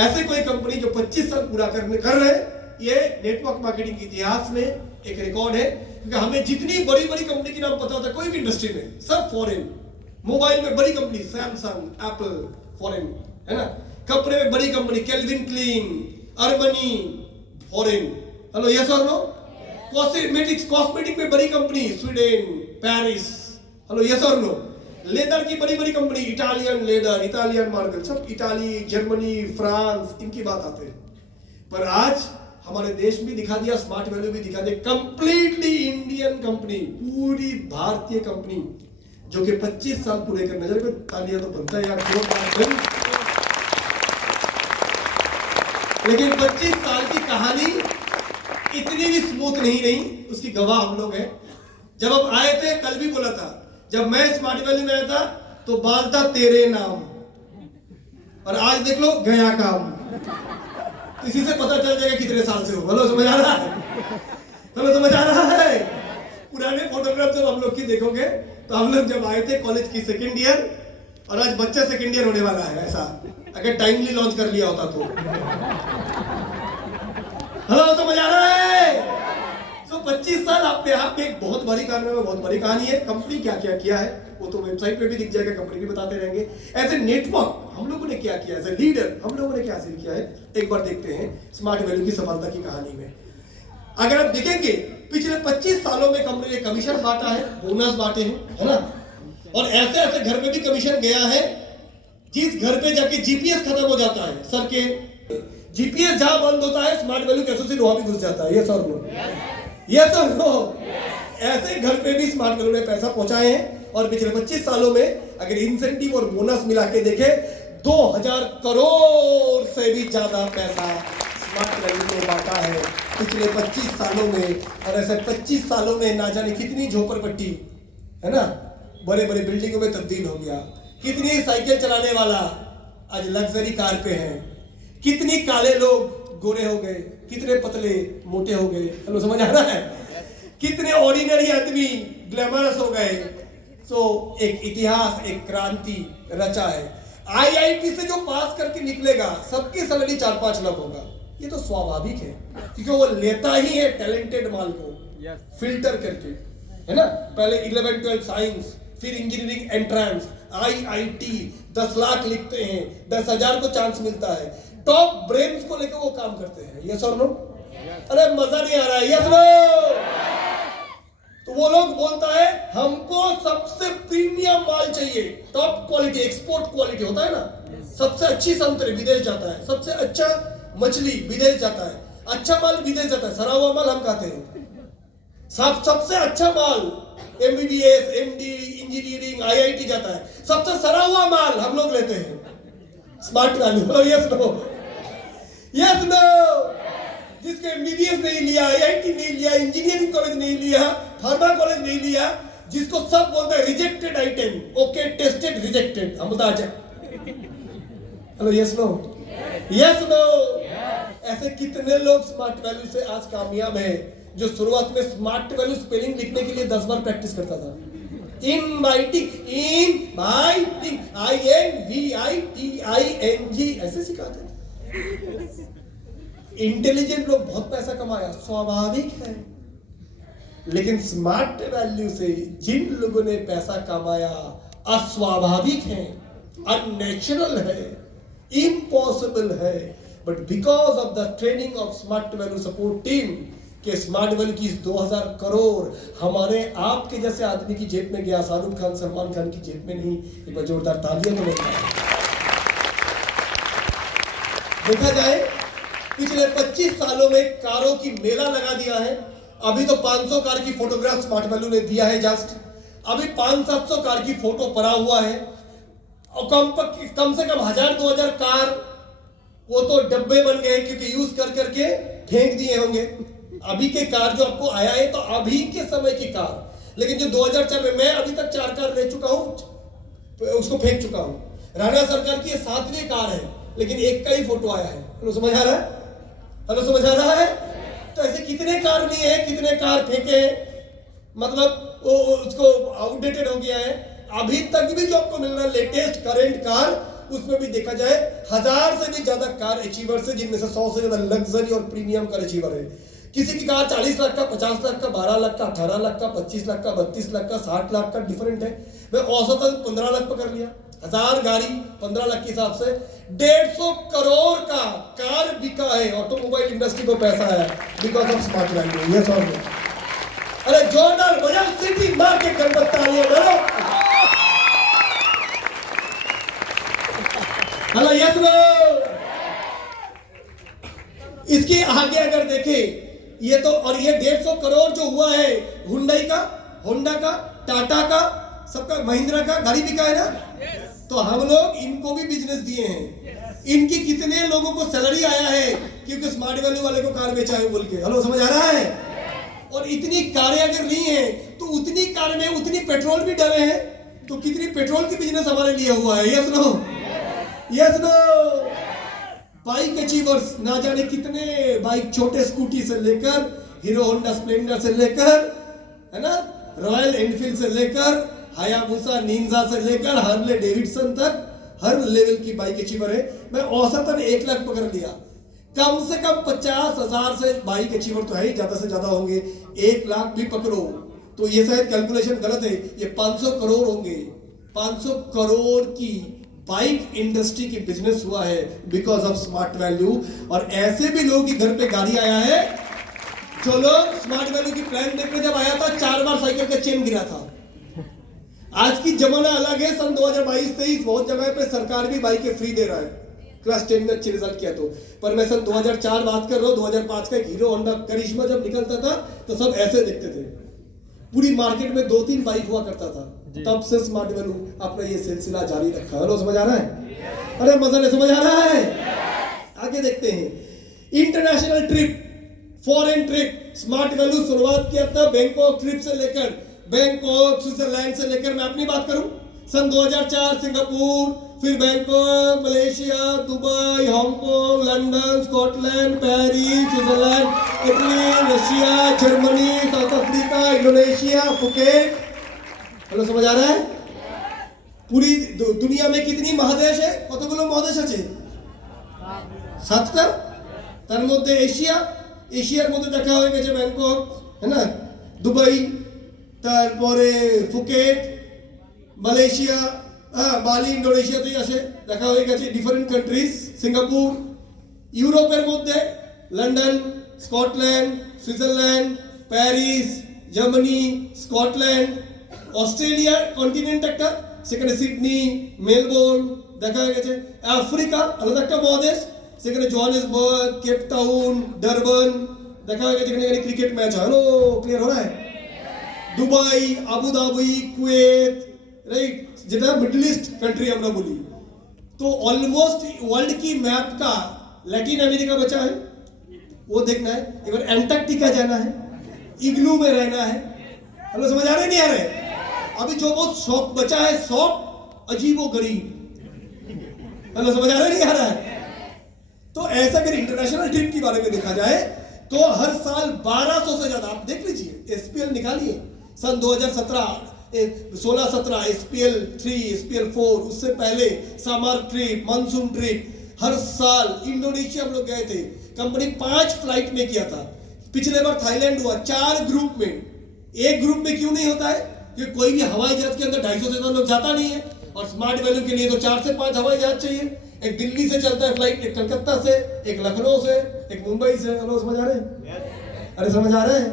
ऐसे कोई कंपनी जो 25 साल पूरा कर रहे हैं, ये नेटवर्क मार्केटिंग के इतिहास में एक रिकॉर्ड है। क्योंकि हमें जितनी बड़ी बड़ी कंपनी की नाम पता होता है कोई भी इंडस्ट्री में, सब फॉरेन। मोबाइल में बड़ी कंपनी सैमसंग, एप्पल, फॉरेन, है ना। कपड़े में बड़ी company Calvin Klein, Armani, foreign. Hello, yes और नो? कॉस्मेटिक में बड़ी company Sweden, Paris. Hello, yes और नो? लेदर की बड़ी बड़ी company, Italian leather, Italian marble, सब इटाली, जर्मनी, फ्रांस, इनकी बात आते हैं। पर आज हमारे देश में दिखा दिया, स्मार्ट वैल्यू भी दिखा दिया, कंप्लीटली इंडियन कंपनी, पूरी भारतीय कंपनी, जो कि 25 साल पूरे कर, नजर पे तालियां तो बनता है यार। लेकिन 25 साल की कहानी इतनी भी स्मूथ नहीं रही, उसकी गवाह हम लोग हैं। जब अब आए थे, कल भी बोला था, जब मैं स्मार्ट वैल्यू में आया था तो बाल था तेरे नाम, और आज देख लो गया काम। इसी से पता चल जाएगा कितने साल से हो। हेलो, समझ आ रहा है? हेलो, समझ आ रहा है? पुराने फोटोग्राफ जब हम लोग की देखोगे तो हम लोग जब आए थे कॉलेज की सेकेंड ईयर, और आज बच्चा सेकेंड ईयर होने वाला है, ऐसा अगर टाइमली लॉन्च कर लिया होता तो। हेलो, समझ आ रहा है? 25 साल अपने आप में एक बहुत बड़ी कारनामा, बहुत बड़ी कहानी है। कंपनी क्या क्या किया है वो तो वेबसाइट पे भी दिख जाएगा, कंपनी भी बताते रहेंगे। एज ए नेटवर्क हम लोगों ने क्या किया, एज ए लीडर हम लोगों ने क्या हासिल किया है, एक बार देखते हैं स्मार्ट वैल्यू की सफलता की कहानी में। अगर आप देखेंगे पिछले 25 सालों में कंपनी ने कमीशन बांटा है, बोनस बांटे हैं, है ना? और ऐसे ऐसे घर में भी कमीशन गया है जिस घर पे जाके जीपीएस खत्म हो जाता है, सर के जीपीएस जहां बंद होता है, स्मार्ट वैल्यू के एसोसिएट वहां भी घुस जाता है। ये सर नो, ये तो नो, ऐसे घर पे भी स्मार्ट वैल्यू ने पैसा पहुंचाए हैं। और पिछले 25 सालों में अगर इंसेंटिव और बोनस मिला के देखे, 2000 करोड़ से भी ज्यादा पैसा स्मार्ट वैल्यू ने बांटा है पिछले 25 सालों में। और ऐसे 25 सालों में ना जाने कितनी झोपड़पट्टी, है ना, बड़े बड़े बिल्डिंगों में तब्दील हो गया, कितनी साइकिल चलाने वाला आज लग्जरी कार पे है, कितनी काले लोग गोरे हो गए, कितने पतले मोटे हो गए। हेलो, समझ आ रहा है? कितने ऑर्डिनरी आदमी ग्लैमरस हो गए। सो एक इतिहास, एक क्रांति रचा है। आईआईटी से जो पास करके निकलेगा सबकी सैलरी 4-5 लाख होगा, ये तो स्वाभाविक है, क्योंकि वो लेता ही है टैलेंटेड माल को फिल्टर करके, है ना? पहले 11-12 साइंस, फिर इंजीनियरिंग एंट्रेंस, आईआईटी 10 लाख लिखते हैं, 10,000 को चांस मिलता है। टॉप ब्रेन्स को लेकर वो काम करते हैं। यस और नो? अरे मजा नहीं आ रहा है? Yes no? तो वो लोग बोलता है हमको सबसे प्रीमियम माल चाहिए, टॉप क्वालिटी, एक्सपोर्ट क्वालिटी होता है ना, सबसे अच्छी संतरे विदेश जाता है, सबसे अच्छा मछली विदेश जाता है, अच्छा माल विदेश जाता है, सड़ा हुआ माल हम खाते हैं। सबसे अच्छा माल एमबीबीएस, एमडी, इंजीनियरिंग, आईआईटी जाता है, सबसे सड़ा हुआ माल हम लोग लेते हैं। Smart value. Yes no? Yes no? जिसके एमबीबीएस नहीं लिया, आईआईटी नहीं लिया, इंजीनियरिंग कॉलेज नहीं लिया, फार्मा कॉलेज नहीं लिया, जिसको सब बोलते हैं rejected item, okay tested rejected, हम बता जा। Hello, yes no? Yes no? ऐसे कितने लोग स्मार्ट वैल्यू से आज कामयाब हैं, जो शुरुआत में स्मार्ट वैल्यू स्पेलिंग लिखने के लिए 10 बार प्रैक्टिस करता था। इनवाइटिंग, INVITING ऐसे सिखाते थे। इंटेलिजेंट लोग बहुत पैसा कमाया, स्वाभाविक है। लेकिन स्मार्ट वैल्यू से जिन लोगों ने पैसा कमाया अस्वाभाविक है, अननेचुरल है, इम्पॉसिबल है, but because of the training of smart value support team के स्मार्ट वैल्यू की 2000 करोड़ हमारे आपके जैसे आदमी की जेब में गया, शाहरुख खान, सलमान खान की जेब में नहीं। एक बार जोरदार तालियां तो लगता है। देखा जाए पिछले 25 सालों में कारों की मेला लगा दिया है। अभी तो 500 कार की फोटोग्राफ स्मार्ट वैल्यू ने दिया है जस्ट। अभी 500-700 कार की फोटो पड़ा हुआ है, और कम से कम 1000-2000 कार वो तो डब्बे बन गए, क्योंकि यूज कर करके फेंक दिए होंगे। अभी के कार जो आपको आया है तो अभी के समय की कार, लेकिन जो 2004 में, मैं अभी तक 4 कार ले चुका हूं, उसको फेंक चुका हूं। राणा सरकार की 7वीं कार है, लेकिन एक का ही फोटो आया है। हेलो, समझ आ रहा है? हेलो, समझ आ रहा है? तो ऐसे कितने कार लिए हैं, कितने कार फेंके हैं, मतलब वो उसको आउटडेटेड हो गया है। अभी तक भी जो आपको मिल रहा है लेटेस्ट करंट कार, उसमें भी देखा जाए 1000 से भी ज्यादा कार अचीवर्स है, जिनमें से 100 से ज्यादा लग्जरी और प्रीमियम कार अचीवर है। किसी की कार 40 लाख का, 50 लाख का, 12 लाख का, 18 लाख का, 25 लाख का, 32 लाख का, 60 लाख का, डिफरेंट है। मैं औसतन 15 लाख पर कर लिया, 1000 गाड़ी 15 लाख के हिसाब से 150 करोड़ का कार बिका है। ऑटोमोबाइल इंडस्ट्री को पैसा है because of smart value. Yes और नो? अरे जोरदार बजाओ, सिटी मार के गणपत तालियां मारो। Hello, yes no? इसके आगे अगर देखें ये तो, और ये 150 करोड़ जो हुआ है हुंडई का, होंडा का, टाटा का, सबका, महिंद्रा का गाड़ी बिका है ना। तो हम लोग इनको भी बिजनेस दिए हैं। इनकी कितने लोगों को सैलरी आया है क्योंकि स्मार्ट वैल्यू वाले को कार बेचा है बोल के। हेलो, समझ आ रहा है? और इतनी कारें अगर नहीं है तो उतनी कार में उतनी पेट्रोल भी डाले हैं, तो कितनी पेट्रोल की बिजनेस हमारे लिए हुआ है। Yes no? Yes no? Bike achievers ना जाने कितने बाइक, छोटे स्कूटी से लेकर हीरो होंडा स्प्लेंडर से लेकर, है ना, रॉयल एनफील्ड से लेकर हायाबुसा निंजा से लेकर हार्ले डेविडसन तक हर लेवल की बाइक अचीवर है। मैं औसतन 1 लाख पकड़ लिया, कम से कम 50,000 से बाइक अचीवर तो है ही, ज्यादा से ज्यादा होंगे। 1 लाख भी पकड़ो तो ये शायद कैलकुलेशन गलत है, ये 500 करोड़ होंगे। 500 करोड़ की बाइक इंडस्ट्री की बिजनेस हुआ है बिकॉज ऑफ स्मार्ट वैल्यू। और ऐसे भी लोगों की घर पे गाड़ी आया है जो लोग स्मार्ट वैल्यू की प्लान देखने जब आया था 4 बार साइकिल का चेन गिरा था। आज की जमाना अलग है। सन 2022-23 बहुत जगह पे सरकार भी बाइकें फ्री दे रहा है क्लास 10 में अच्छे रिजल्ट किया तो। पर मैं सन 2004 बात कर रहा हूं, 2005 का हीरो होंडा करिश्मा जब निकलता था तो सब ऐसे दिखते थे। पूरी मार्केट में 2-3 बाइक हुआ करता था। तब से स्मार्ट वैल्यू अपना ये सिलसिला जारी रखा है। समझ आ रहा है? अरे मजा नहीं समझ आ रहा है? आगे देखते हैं। International trip, foreign trip, smart value शुरुआत किया था बैंकॉक ट्रिप से लेकर, बैंकॉक स्विट्जरलैंड से लेकर, मैं अपनी बात करूं सन 2004 सिंगापुर, फिर Bangkok, Malaysia, Dubai, Hong Kong, London, Scotland, Paris, Switzerland, Italy, Russia, Germany, south Africa, Indonesia, Phuket. Hello, समझ आ रहा है? पूरी दुनिया में कितनी महादेश है? কতগুলো মহাদেশ আছে? 7টা। তার মধ্যে এশিয়ার মধ্যে দেখা হয়ে গেছে ব্যাংকক, है ना, দুবাই, তারপরে ফুকেট, মালয়েশিয়া, বালি, ইন্দোনেশিয়াতেই আছে দেখা হয়ে গেছে, ডিফারেন্ট কান্ট্রিজ, সিঙ্গাপুর। ইউরোপের মধ্যে London, Scotland, Switzerland, Paris, Germany, Scotland, Australia continent একটা, সেখানে সিডনি, মেলবোর্ন দেখা হয়ে গেছে। আফ্রিকা আলাদা একটা মহাদেশ, সেখানে জোহানেসবার্গ, কেপ টাউন, ডারবান দেখা হয়ে গেছে, এখানে ক্রিকেট ম্যাচ হয়। হ্যালো, ক্লিয়ার हो रहा है? Dubai, Abu Dhabi, Kuwait, right, যেটা मिडिल ईस्ट कंट्री আমরা বলি। तो ऑलमोस्ट वर्ल्ड की मैप का लैटिन अमेरिका बचा है, वो देखना है। एक बार एंटार्क्टिका जाना है, इग्लू में रहना है। हेलो, समझ आ रहे नहीं आ रहे? अभी जो बहुत शौक बचा है, शौक अजीबो गरीब। हेलो, समझ आ रहा है नहीं आ रहा है? तो ऐसा अगर इंटरनेशनल ट्रिप के बारे में देखा जाए तो हर साल 1200 से ज्यादा, आप देख लीजिए, एसपीएल निकालिए सन 2017, 16-17, एसपीएल 3, एसपीएल 4, उससे पहले समर ट्रिप, मानसून ट्रिप, हर साल। इंडोनेशिया हम लोग गए थे, कंपनी 5 फ्लाइट में किया था। पिछले बार थाईलैंड हुआ 4 ग्रुप में। एक ग्रुप में क्यों नहीं होता है? क्योंकि कोई भी हवाई जहाज के अंदर 250 से ज्यादा लोग जाता नहीं है, और स्मार्ट वैल्यू के लिए तो 4 से 5 हवाई जहाज चाहिए। एक दिल्ली से चलता है फ्लाइट, एक कलकत्ता से, एक लखनऊ से, एक मुंबई से। हेलो, समझ आ रहे हैं? अरे समझ आ रहे हैं?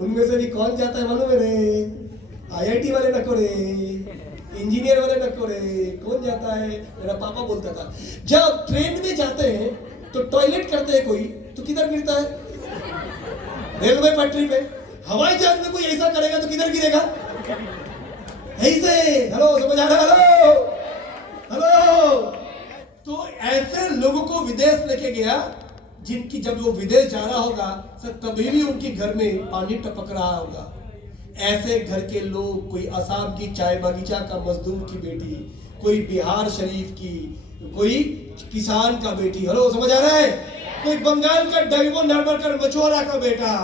उनमें से भी कौन जाता है मालूम है रे? आईआईटी वाले न करे, इंजीनियर वाले न करे, कौन जाता है? मेरा पापा बोलता था जब ट्रेन में जाते हैं तो टॉयलेट करते हैं कोई तो किधर गिरता है? रेलवे पटरी पे। हवाई जहाज में कोई ऐसा करेगा तो किधर गिरेगा? ऐसे। हेलो, समझ आ रहा है? Hello, hello. तो ऐसे लोगों को विदेश लेके गया, जिनकी जब वो विदेश जा रहा होगा सर तभी भी उनके घर में पानी टपक रहा होगा। ऐसे घर के लोग, कोई असम की चाय बगीचा का मजदूर की बेटी, कोई बिहार शरीफ की, कोई किसान का बेटी। हेलो, समझ आ रहा है? कोई बंगाल का डायमंड हार्बर का मछुआरा का बेटा।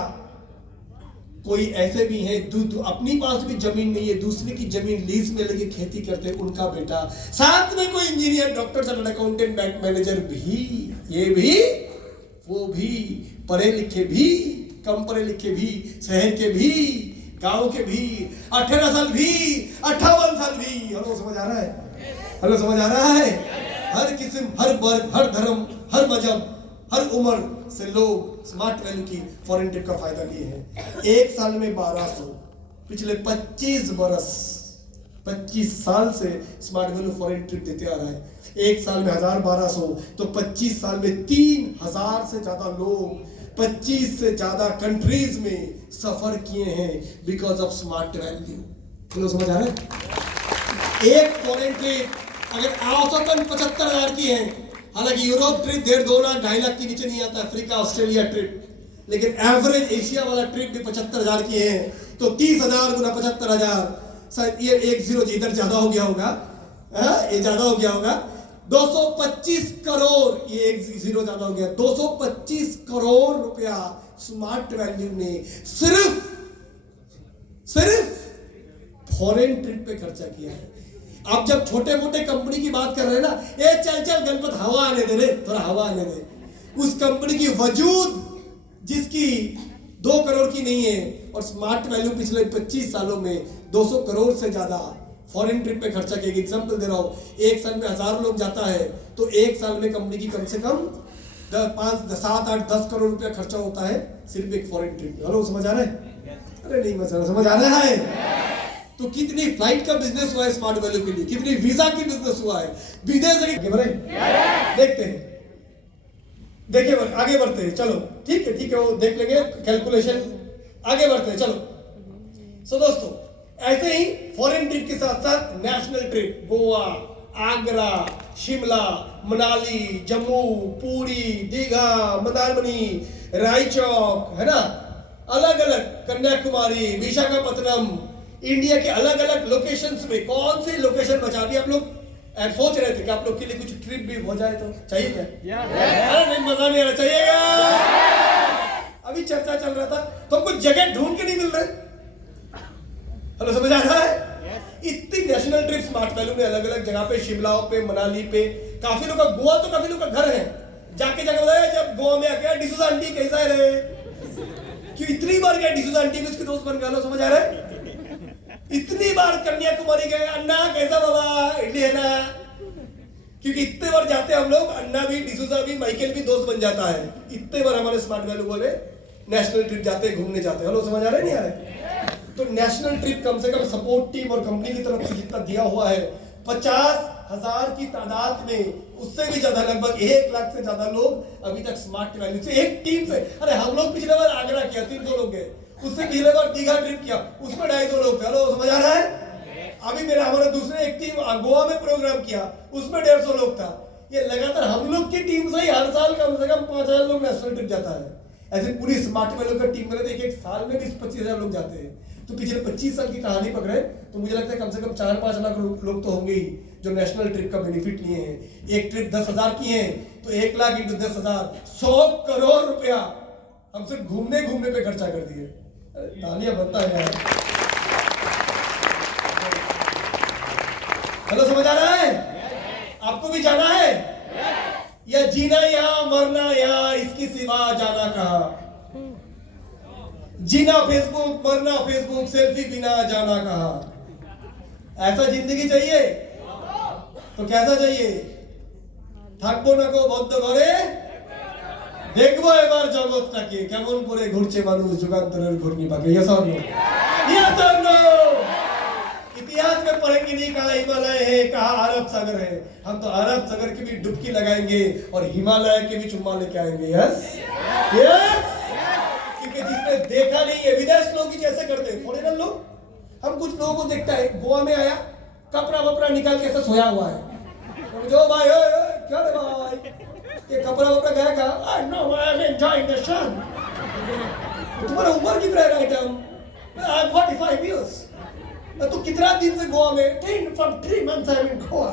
कोई ऐसे भी हैं अपनी पास भी जमीन नहीं है, दूसरे की जमीन लीज में लेके खेती करते हैं, उनका बेटा। साथ में कोई engineer, doctor, chartered accountant, bank manager भी, ये भी, वो भी, पढ़े लिखे भी, कम पढ़े लिखे भी, शहर के भी, गांव के भी, 18 साल भी, 58 साल भी। हेलो, समझ आ रहा है? हेलो, समझ आ रहा है? हर किस्म, हर वर्ग, हर धर्म, हर मजहब, हर उम्र से लोग स्मार्ट वैल्यू की फॉरेन ट्रिप का फायदा लिए हैं। एक साल में 1200, पिछले 25 बरस 25 साल से स्मार्ट वैल्यू फॉरेन ट्रिप देते आ रहा है। एक साल में 1000-1200, तो 25 साल में 3000 से ज्यादा लोग 25 से ज्यादा कंट्रीज में सफर किए हैं बिकॉज ऑफ स्मार्ट वैल्यू। समझ आ रहा है? एक फॉरेन ट्रिप अगर औसतन 75,000 की है, हालांकि यूरोप ट्रिप 1.5, 2 लाख 2.5 लाख के नीचे नहीं आता, अफ्रीका ऑस्ट्रेलिया ट्रिप, लेकिन एवरेज एशिया वाला ट्रिप भी 75,000 की है, तो 30,000 गुना 75,000, शायद ये 1 जीरो इधर ज्यादा हो गया होगा, ये ज्यादा हो गया होगा, 225 करोड़, ये 1 जीरो ज्यादा हो गया, 225 करोड़ रुपया स्मार्ट वैल्यू ने सिर्फ फॉरेन ट्रिप पे खर्चा किया है। आप जब छोटे मोटे कंपनी की बात कर रहे हैं ना, ए चल गणपत हवा आने दे रे, थोड़ा हवा आने दे, उस कंपनी की वजूद जिसकी 2 करोड़ की नहीं है, और स्मार्ट वैल्यू पिछले 25 सालों में 200 करोड़ से ज्यादा फॉरेन ट्रिप पे खर्चा किया। एग्जांपल दे रहा हूं, एक साल में 1000 लोग जाता है, तो एक साल में कंपनी की कम से कम 5, 7, 8, 10 करोड़ रुपया खर्चा होता है सिर्फ एक फॉरेन ट्रिप। हेलो, समझ आ रहा है? अरे नहीं समझ आ रहा है? तो कितनी फ्लाइट का बिजनेस हुआ है स्मार्ट वैल्यू के लिए, कितनी वीजा की बिजनेस हुआ है, विदेश देखते हैं, देखिए आगे बढ़ते हैं, चलो ठीक है वो देख लेंगे कैलकुलेशन, आगे बढ़ते हैं, चलो। सो दोस्तों, ऐसे ही फॉरेन ट्रिप के साथ साथ नेशनल ट्रिप, गोवा, आगरा, शिमला, मनाली, जम्मू, पुरी, दीघा, मंदारमनी, रायचौक, है ना, अलग अलग, कन्याकुमारी, विशाखापत्तनम, इंडिया के अलग अलग लोकेशंस में कौन सी लोकेशन बचा दी? आप लोग सोच रहे थे कि आप लोग के लिए कुछ ट्रिप भी हो जाए तो चाहिए क्या? अरे नहीं, मजा नहीं आ रहा, चाहिएगा? अभी चर्चा चल रहा था, तो कुछ जगह ढूंढ के नहीं मिल रहे। हेलो, समझ आ रहा है? इतनी नेशनल ट्रिप स्मार्ट वैल्यू ने अलग अलग जगह पे, शिमला पे, मनाली पे, काफी लोग का गोवा, तो काफी लोग का घर है, जाके बताया जब गोवा में आके डिसूजा आंटी कैसा है, क्यों इतनी बार गया डिसूजा आंटी भी उसके दोस्त बन गया। समझ आ रहा है? इतनी बार कन्याकुमारी गए, अन्ना कैसा बाबा, इडली है ना, क्योंकि इतने बार जाते हम लोग, अन्ना भी, डिसूजा भी, माइकल भी दोस्त बन जाता है। इतने बार हमारे स्मार्ट वैल्यू वाले नेशनल ट्रिप जाते हैं, घूमने जाते हैं। हेलो, समझ आ रहा है? नहीं आ रहा है? तो नेशनल ट्रिप कम से कम सपोर्ट टीम और कंपनी की तरफ से जितना दिया हुआ है, 50,000 की तादाद में, उससे भी ज्यादा, लगभग 1 लाख से ज्यादा लोग अभी तक स्मार्ट वैल्यू से एक टीम से, अरे हम लोग पिछले बार आगरा किया, 300 लोग गए, उससे पिछले बार दीघा ट्रिप किया, उसमें 250 लोग थे। हेलो, समझ आ रहा है? अभी हमारा दूसरे एक टीम गोवा में प्रोग्राम किया, उसमें 150 लोग था। ये लगातार हम लोग की टीम से ही हर साल कम से कम 5000 लोग नेशनल ट्रिप जाता है। ऐसे पूरी स्मार्ट वैल्यू का टीम में एक साल में 20-25 लोग जाते हैं। तो पिछले 25 साल की कहानी पकड़े तो मुझे लगता है कम से कम 4-5 लाख लोग तो होंगे ही जो नेशनल ट्रिप का बेनिफिट लिए हैं। एक ट्रिप 10,000 की है तो 1 लाख इंटू 10,000, 100 करोड़ रुपया हम सिर्फ घूमने पे खर्चा कर दिए। तालियां बनता है यार। हेलो, समझ आ रहा है? आपको भी जाना है या जीना यहाँ मरना यहाँ, इसकी सिवा जाना कहाँ? जीना फेसबुक, मरना फेसबुक, सेल्फी बिना जाना कहाँ? ऐसा जिंदगी चाहिए तो कैसा चाहिए? থাকবো না কো বদ্ধ ঘরে, দেখবো এবার জগৎটাকে কেমন করে ঘুরছে মানুষ যুগান্তরের ঘূর্ণি পাকে। यस और नो? यस और नो? इतिहास में पढ़ेंगे नहीं कहा हिमालय है, कहा अरब सागर है। हम तो अरब सागर की भी डुबकी लगाएंगे और हिमालय के भी चुम्मा लेके आएंगे। यस यस, क्योंकि जिसने देखा नहीं है, विदेश लोग ही जैसे करते हैं, फॉरेनर लोग। हम कुछ लोगों को देखता है गोवा में आया, कपड़ा वपड़ा निकाल के ऐसा सोया हुआ है, जो भाई क्या रे भाई ये कपड़ा वपड़ा गया कहा? I know I am enjoying the sun. तुम्हारा उम्र कितना है आइटम? I am 45 years. तू कितना दिन से गोवा में? 3 months आई एम इन गोवा।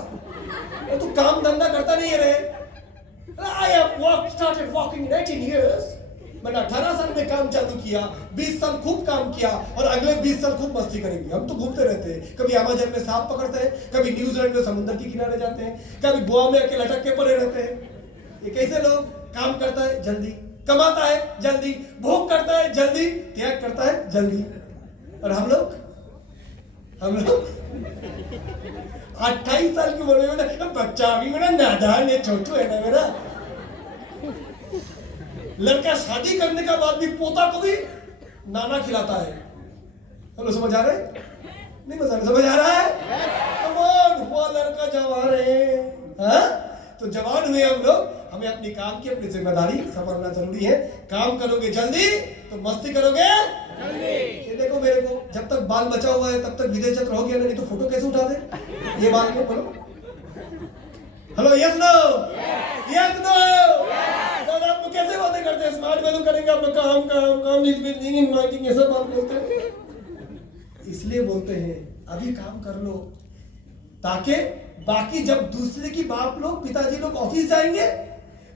तू काम धंधा करता नहीं है रे? I have started walking in 18 years. मैंने 18 साल में काम चालू किया, 20 साल खूब काम किया और अगले 20 साल खूब मस्ती करेंगे। हम तो घूमते रहते हैं, कभी अमेज़न में सांप पकड़ते हैं, कभी न्यूजीलैंड में समुद्र के किनारे जाते हैं, कभी गोवा में अकेले लटक के पड़े रहते हैं। ये कैसे लोग? काम करता है जल्दी, कमाता है जल्दी, भोग करता है जल्दी, त्याग करता है जल्दी। और हम लोग हम लोग 28 साल की उम्र में बच्चा अभी मेरा नादान है, छोटू है ना मेरा। लड़का शादी करने का बाद भी पोता को भी नाना खिलाता है। हेलो, समझ आ रहा है? नहीं समझ आ रहा है? कमान हुआ लड़का जवान है, हाँ? तो जवान हुए हम लोग, हमें अपनी काम की अपनी जिम्मेदारी समझना जरूरी है। काम करोगे जल्दी तो मस्ती करोगे जल्दी। ये देखो मेरे को, जब तक बाल बचा हुआ है तब तक विदेश चत रहोगे, नहीं तो फोटो कैसे उठा दे ये बाल में, बोलो। Hello, yes no, yes no. आप लोग कैसे बातें करते हैं? स्मार्ट वैल्यू करेंगे आप लोग, काम काम काम, इस बिल्डिंग इन मार्किंग, ये सब बात बोलते हैं। इसलिए बोलते हैं अभी काम कर लो, ताकि बाकी जब दूसरे की बाप लोग, पिताजी लोग ऑफिस जाएंगे,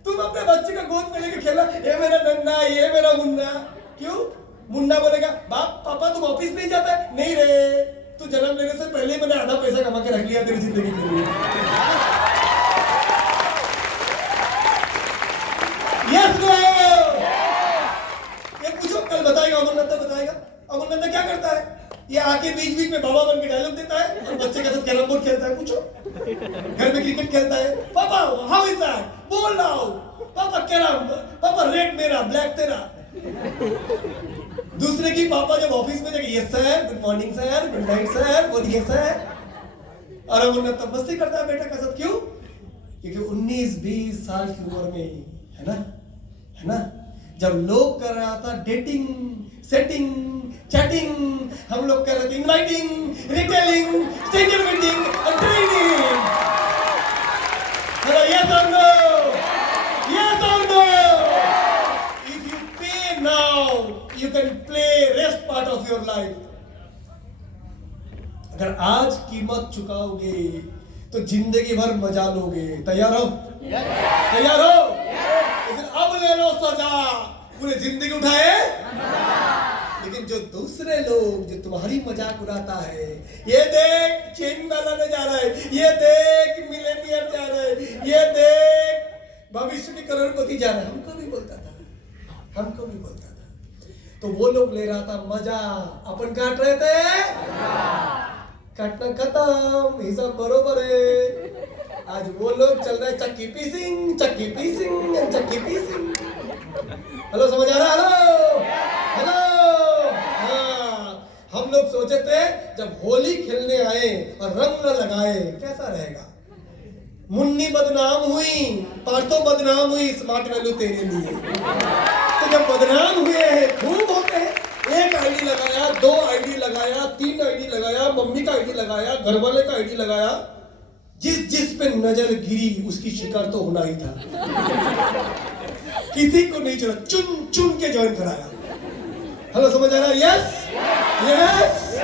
तुम अपने बच्चे का गोद में लेके खेला, ये मेरा नन्ना, ये मेरा मुन्ना। क्यों? मुन्ना बोलेगा बाप पापा तुम ऑफिस नहीं जाता है? नहीं रे, तू जन्म लेने से पहले मैंने आधा पैसा कमा के रख लिया तेरी जिंदगी के लिए। Yes no. ये पूछो, कल बताएगा अमरनाथ, बताएगा अमरनाथ क्या करता है। ये आके बीच बीच में बाबा बन के डायलॉग देता है और बच्चे के साथ कैरम बोर्ड खेलता है। पूछो, घर में क्रिकेट खेलता है। पापा हाउ इज दैट, बोल नाउ। पापा कैरम, पापा रेड मेरा ब्लैक तेरा। दूसरे की पापा जब ऑफिस में जाके yes sir, good morning sir, good night sir, बोलिए सर, और अमरनाथ तब मस्ती करता है बेटा के साथ। क्यों? क्योंकि 19-20 साल की उम्र में, है ना, है ना, जब लोग कर रहा था डेटिंग, सेटिंग, चैटिंग, हम लोग कर रहे थे इनवाइटिंग, रिटेलिंग, स्ट्रेंजर मीटिंग और ट्रेनिंग। हेलो, यस और नो, यस और नो। इफ यू पे now you can play rest part of your life. अगर आज कीमत चुकाओगे तो जिंदगी भर मजा लोगे। तैयार हो? तैयार हो? अब ले लो सजा, पूरी जिंदगी उठाए। लेकिन जो दूसरे लोग जो तुम्हारी मजाक उड़ाता है, ये देख चेन बनाने जा रहा है, ये देख मिलेनियर जा रहा है, ये देख भविष्य की करोड़पति जा रहा है, हमको भी बोलता था, हमको भी बोलता था। तो वो लोग ले रहा था मजा, अपन काट रहे थे, काटना खत्म, हिसाब बरोबर है। आज वो लोग चल रहे हैं चक्की पीसिंग, चक्की पीसिंग, चक्की पीसिंग। हेलो, समझ आ रहा? Hello, hello. हाँ, हम लोग सोचे थे जब होली खेलने आए और रंग न लगाए कैसा रहेगा। मुन्नी बदनाम हुई, पार्थो बदनाम हुई, स्मार्ट वैल्यू तेरे लिए। तो जब बदनाम हुए हैं, खूब होते हैं। एक आईडी लगाया, 2 आईडी लगाया, 3 आईडी लगाया, मम्मी का आईडी लगाया, घर वाले का आईडी लगाया, जिस जिस पे नजर गिरी उसकी शिकार तो होना ही था। किसी को नहीं छोड़ा, चुन चुन के ज्वाइन कराया। हेलो, समझ आ रहा है? Yes, yes.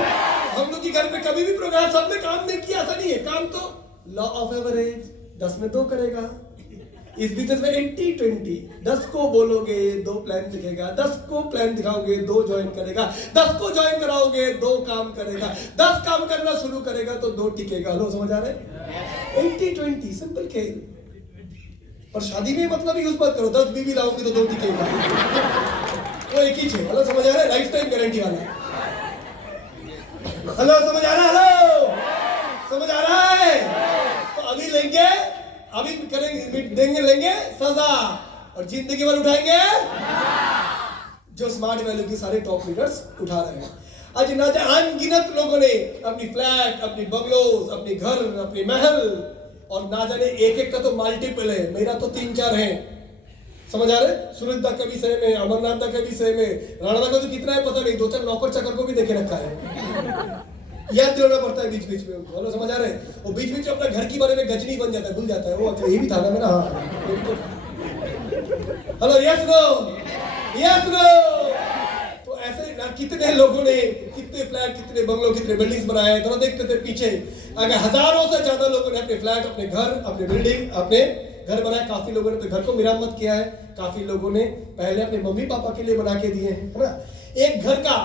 हम लोग के घर पे कभी भी प्रोग्राम सबने काम नहीं किया, ऐसा नहीं है। काम तो लॉ ऑफ एवरेज, 10 में 2 करेगा। इस बिजनेस में 80-20, 10 को बोलोगे 2 प्लान दिखेगा, 10 को प्लान दिखाओगे 2 ज्वाइन करेगा, 10 को ज्वाइन कराओगे 2 काम करेगा, 10 काम करना शुरू करेगा तो 2 टिकेगा। हेलो, समझ आ रहा है? 80-20 सिंपल खेल। और शादी में मतलब यूज मत करो, 10 बीवी लाओगे तो 2 टिकेगा, वो एक ही है। हेलो, समझ आ रहा है? लाइफ टाइम गारंटी वाला। हेलो, समझ आ रहा है? हेलो, समझ आ रहा है? तो अभी लेंगे, अभी करेंगे, देंगे, लेंगे सजा और जिंदगी भर उठाएंगे। जो स्मार्ट वैल्यू की सारे टॉप लीडर्स उठा रहे हैं। आज ना अनगिनत लोगों ने अपनी फ्लैट, अपनी बंगलोज, अपनी घर, अपनी महल, और ना जाने एक का तो मल्टीपल है। मेरा तो 3-4 है। समझ आ रहे? सूरज दा का भी सेम है, अमरनाथ दा का भी सेम है, राणा दा का तो कितना है पता नहीं, 2-4 नौकर चाकर को भी देखे रखा है। याद दिलाना पड़ता है बीच बीच में उनको। हेलो, समझ आ रहे? वो बीच बीच में अपना घर की बारे में गजनी बन जाता है, भूल जाता है वो। अच्छा, ये भी था ना मेरा। हाँ, hello, yes no, yes no. तो ऐसे ना कितने लोगों ने कितने फ्लैट, कितने बंगलो, कितने बिल्डिंग्स बनाए हैं। तो देखते थे पीछे अगर हजारों से ज्यादा लोगों ने अपने फ्लैट, अपने घर, अपने बिल्डिंग, अपने घर बनाए। काफी लोगों ने अपने घर को मरम्मत किया है, काफी लोगों ने पहले अपने मम्मी पापा के लिए बना के दिए हैं, है ना। एक घर का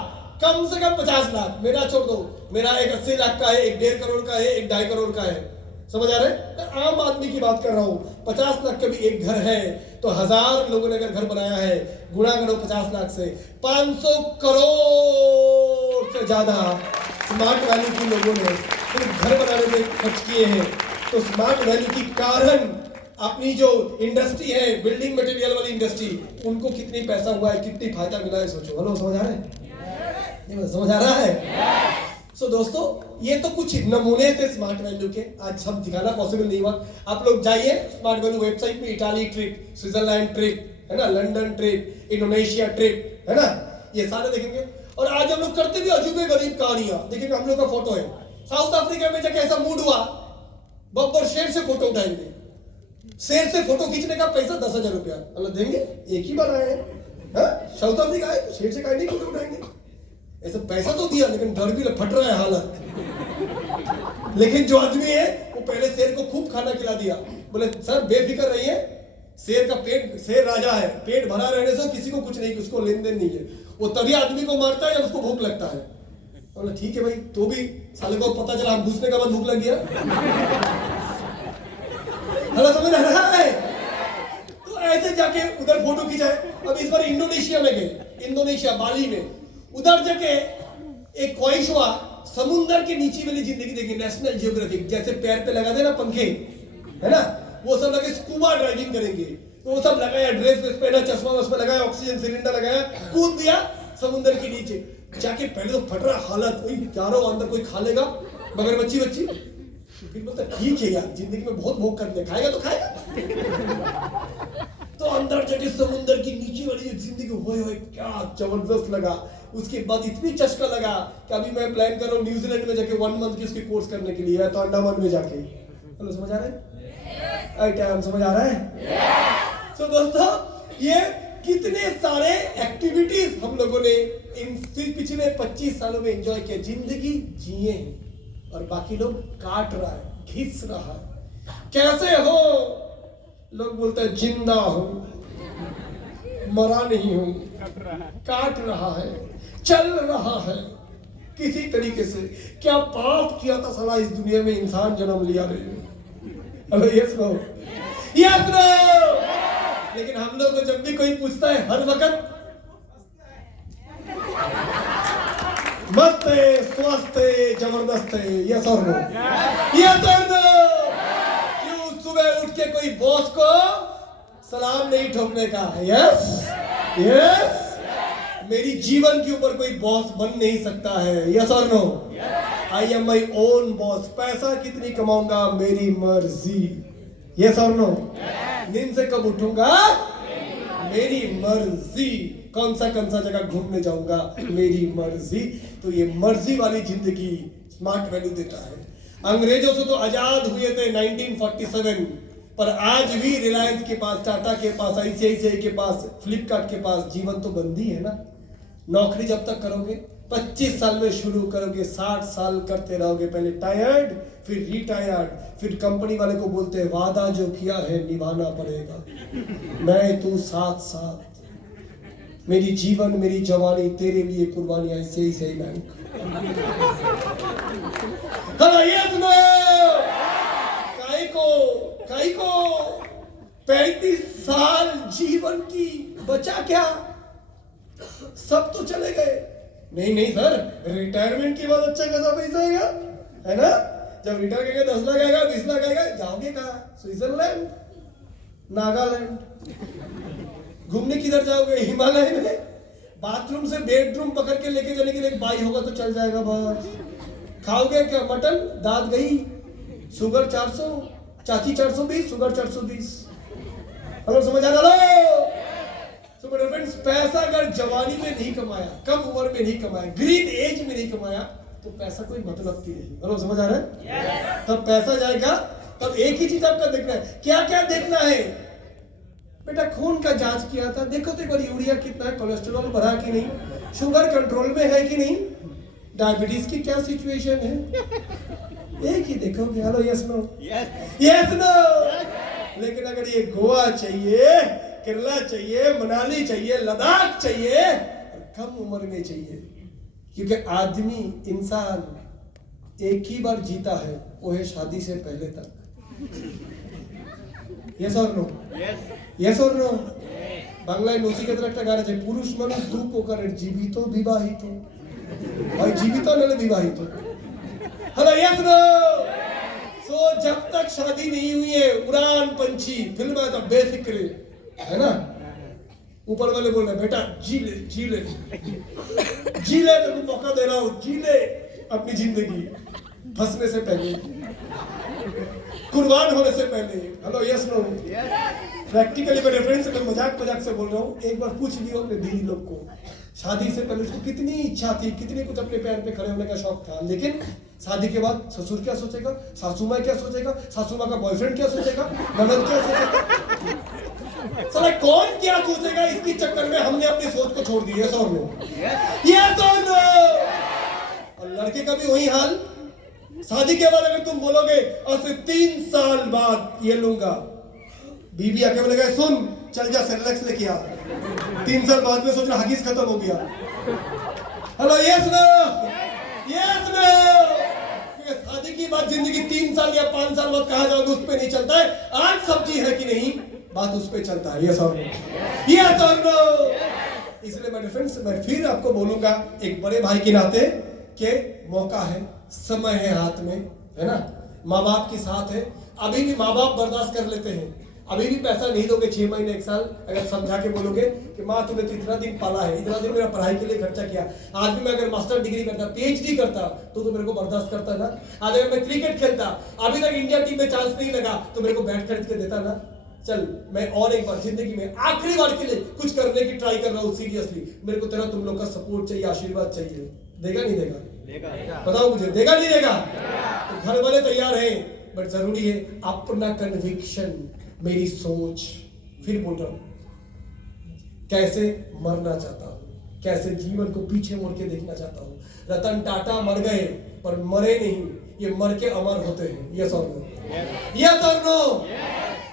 कम से कम 50 लाख, मेरा छोड़ दो, मेरा एक 80 लाख का है, एक 1.5 करोड़ का है, एक 2.5 करोड़ का है। समझ आ रहे हैं? आम आदमी की बात कर रहा हूँ। 50 लाख का भी एक घर है तो 1000 लोगों ने अगर घर बनाया है, गुणा करो 50 लाख से, 500 करोड़ से ज्यादा स्मार्ट वैल्यू की लोगों ने सिर्फ घर बनाने में खर्च किए हैं, तो स्मार्ट वैल्यू की कारण अपनी जो इंडस्ट्री है, बिल्डिंग मटेरियल वाली इंडस्ट्री, उनको कितनी पैसा हुआ है, कितनी फायदा मिला है, सोचो। हेलो, समझ आ रहा है? नहीं, समझ आ रहा है? सो दोस्तों, ये तो कुछ नमूने थे स्मार्ट वैल्यू के। आज सब दिखाना पॉसिबल नहीं हुआ। आप लोग जाइए स्मार्ट वैल्यू वेबसाइट में, इटाली ट्रिप, स्विट्जरलैंड ट्रिप, है ना, लंदन ट्रिप, इंडोनेशिया ट्रिप, है ना, ये सारे देखेंगे। और आज हम लोग करते भी अजूबे गरीब कहानियां देखेंगे। हम लोग का फोटो है, साउथ अफ्रीका में जाके ऐसा मूड हुआ, बब्बर शेर से फोटो उठाएंगे। शेर से फोटो खींचने का पैसा 10,000 रुपया अल्लाह देंगे, एक ही बार आए हैं, साउथ अफ्रीका आए, शेर से काहे नहीं फोटो उठाएंगे। ऐसा पैसा तो दिया, लेकिन डर भी फट रहा है हालत। लेकिन जो आदमी है वो पहले शेर को खूब खाना खिला दिया, बोले सर बेफिक्र रहिए, शेर का पेट, शेर राजा है, पेट भरा रहने से किसी को कुछ नहीं, उसको लेन देन नहीं है। वो तभी आदमी को मारता है जब उसको भूख लगता है। बोले ठीक है भाई, तो भी साले को पता चला हम घुसने के बाद भूख लग गया। हेलो, समझ आ रहा है? तो ऐसे जाके उधर फोटो खिंचाए। अब इस बार इंडोनेशिया में गए, इंडोनेशिया बाली में, उधर जाके एक ख्वाहिश हुआ, समुंदर के नीचे वाली जिंदगी देखी, नेशनल जियोग्राफिक, जैसे पैर पे लगा दे ना पंखे, है ना, वो सब लगे स्कूबा ड्राइविंग करेंगे। तो वो सब लगाया, ड्रेस वेस पहना, चश्मा वश्मा लगाया, ऑक्सीजन सिलेंडर लगाया, कूद दिया समुंदर के नीचे जाके। पहले तो फट रहा हालत, कोई चारों अंदर कोई खा लेगा मगरमच्छी बच्ची, फिर बोलता ठीक है यार, जिंदगी में बहुत भोग कर दिया, खाएगा तो खाएगा। तो अंदर जाके समुंदर की नीचे वाली जिंदगी, होए क्या जबरदस्त लगा। उसके बाद इतनी चस्का लगा कि अभी मैं प्लान कर रहा हूँ न्यूजीलैंड में जाके 1 मंथ की उसकी कोर्स करने के लिए, तो अंडमान में जाके। हेलो, समझ आ रहा है? क्या समझ आ रहा है? सो दोस्तों, ये कितने सारे एक्टिविटीज हम लोगों ने इन पिछले 25 सालों में एंजॉय किया। जिंदगी जिए हैं और बाकी लोग काट रहा है, घिस रहा है। कैसे हो? लोग बोलते हैं जिंदा हूं, मरा नहीं हूं, काट रहा है, चल रहा है किसी तरीके से। क्या पाप किया था साला इस दुनिया में इंसान जन्म लिया रे। Hello, yes no, yes no. लेकिन हम लोग को जब भी कोई पूछता है, हर वक्त मस्त है, स्वस्थ है, जबरदस्त है, यस और नो, यस और नो। क्यों सुबह उठ के कोई बॉस को सलाम नहीं ठोकने का? Yes, yes. मेरी जीवन के ऊपर कोई बॉस बन नहीं सकता है, यस और no. I am my own boss. पैसा कितनी कमाऊंगा मेरी मर्जी, यस और नो। नींद से कब उठूंगा मेरी मर्जी। कौन सा जगह घूमने जाऊंगा मेरी मर्जी। तो ये मर्जी वाली जिंदगी स्मार्ट वैल्यू देता है। अंग्रेजों से तो आजाद हुए थे 1947, पर आज भी रिलायंस के पास, टाटा के पास, आईसीआईसीआई के पास, फ्लिपकार्ट के पास जीवन तो बंदी है ना। नौकरी जब तक करोगे, 25 साल में शुरू करोगे, 60 साल करते रहोगे। पहले टायर्ड, फिर रिटायर्ड, फिर कंपनी वाले को बोलते हैं वादा जो किया है निभाना पड़ेगा। मैं तू साथ साथ, मेरी जीवन मेरी जवानी तेरे लिए कुर्बानी, ऐसे ही बैंक। काई को 35 साल जीवन की बचा क्या? सब तो चले गए। नहीं नहीं सर, रिटायरमेंट के बाद अच्छा खासा पैसा आएगा, है ना। जब रिटायर करेंगे 10 लाख आएगा, 20 लाख आएगा, जाओगे कहाँ? स्विट्जरलैंड, नागालैंड। घूमने किधर जाओगे? हिमालय में। बाथरूम से बेडरूम पकड़ के लेके जाने के लिए बाई होगा तो चल जाएगा बस। खाओगे क्या? मटन, दांत गई, शुगर 400, चाची 420, शुगर 420। हेलो, समझ आ रहा? तो मेरे फ्रेंड्स, पैसा अगर जवानी में नहीं कमाया, कम उम्र में नहीं कमाया, ग्रीन एज में नहीं कमाया, तो पैसा कोई मतलब की नहीं। हेलो, समझ आ रहा है? तब पैसा जाएगा। तब एक ही चीज आपका देखना है। क्या क्या देखना है बेटा? खून का जांच किया था, देखो तो एक बार यूरिया कितना है, कोलेस्ट्रॉल बढ़ा कि नहीं, शुगर कंट्रोल में है कि नहीं, डायबिटीज की क्या सिचुएशन है, एक ही देखोगे। Hello, yes no, yes no. लेकिन अगर ये गोवा चाहिए, केरला चाहिए, मनाली चाहिए, लद्दाख चाहिए, और कम उम्र में चाहिए, क्योंकि आदमी, इंसान एक ही बार जीता है, वो है शादी से पहले तक। यस और नो, यस और नो। বাংলায় নচিকেতার একটা গান আছে, পুরুষ মানুষ দুঃখ করে জীবিত বিবাহিত। भाई जीवित हो ना विवाहित हो? Hello yes no. सो जब तक शादी नहीं हुई है, उड़ान पंछी फिल्म है तो बेफिक्र है ना, ऊपर वाले बोल रहे बेटा जी ले जी ले जी ले, तो तुम मौका दे रहा हूं, जी ले अपनी जिंदगी फंसने से पहले, कुर्बान होने से पहले। Hello yes no. प्रैक्टिकली मैं रेफरेंस में मजाक से बोल रहा हूँ। एक बार पूछ लियो अपने दीदी लोग को, शादी से पहले उसको कितनी इच्छा थी, कितनी कुछ अपने पैर पे खड़े होने का शौक था, लेकिन शादी के बाद ससुर क्या सोचेगा, सासू माँ क्या सोचेगा, सासू माँ का बॉयफ्रेंड क्या सोचेगा, ननद क्या सोचेगा, साला कौन क्या सोचेगा, इसके चक्कर में हमने अपनी सोच को छोड़ दी। यस और नो? यस और नो? और लड़के का भी वही हाल। शादी के बाद अगर तुम बोलोगे और फिर 3 साल बाद ये लूंगा, बीबी आके बोलेगा सुन चल जा सेरेलैक्स लेके आ, 3 साल बाद में सोच रहा हगीज खत्म हो गया। Hello yes no? Yes no? शादी की बात जिंदगी 3 साल या 5 साल बाद कहा जाओगे उस पे नहीं चलता है। आज सब्जी है कि नहीं बात उस पे चलता है। यस और नो? यस और नो? इसलिए मेरे फ्रेंड्स मैं फिर आपको बोलूंगा एक बड़े भाई के नाते के मौका है, समय है हाथ में, है ना, माँ बाप के साथ है। अभी भी माँ बाप बर्दाश्त कर लेते हैं, अभी भी पैसा नहीं दोगे 6 महीने 1 साल, अगर समझा के बोलोगे कि माँ तूने तो इतना दिन पाला है, इतना दिन मेरा पढ़ाई के लिए खर्चा किया, आज भी मैं अगर मास्टर डिग्री करता, पीएचडी करता तो मेरे को बर्दाश्त करता ना। आज अगर मैं क्रिकेट खेलता, अभी तक इंडिया टीम में चांस नहीं लगा तो मेरे को बैट खरीद के देता ना। चल मैं और एक बार जिंदगी में आखिरी बार के लिए कुछ करने की ट्राई कर रहा हूँ सीरियसली, मेरे को तेरा तुम लोग का सपोर्ट चाहिए, आशीर्वाद चाहिए। देगा नहीं देगा? बताओ मुझे, देगा नहीं देगा? तो घर वाले तैयार हैं, बट जरूरी है अपना कन्विक्शन, मेरी सोच। फिर बोल रहा हूं कैसे मरना चाहता हूं, कैसे जीवन को पीछे मुड़ के देखना चाहता हूं। रतन टाटा मर गए पर मरे नहीं, ये मर के अमर होते हैं। यस और नो? यस और नो?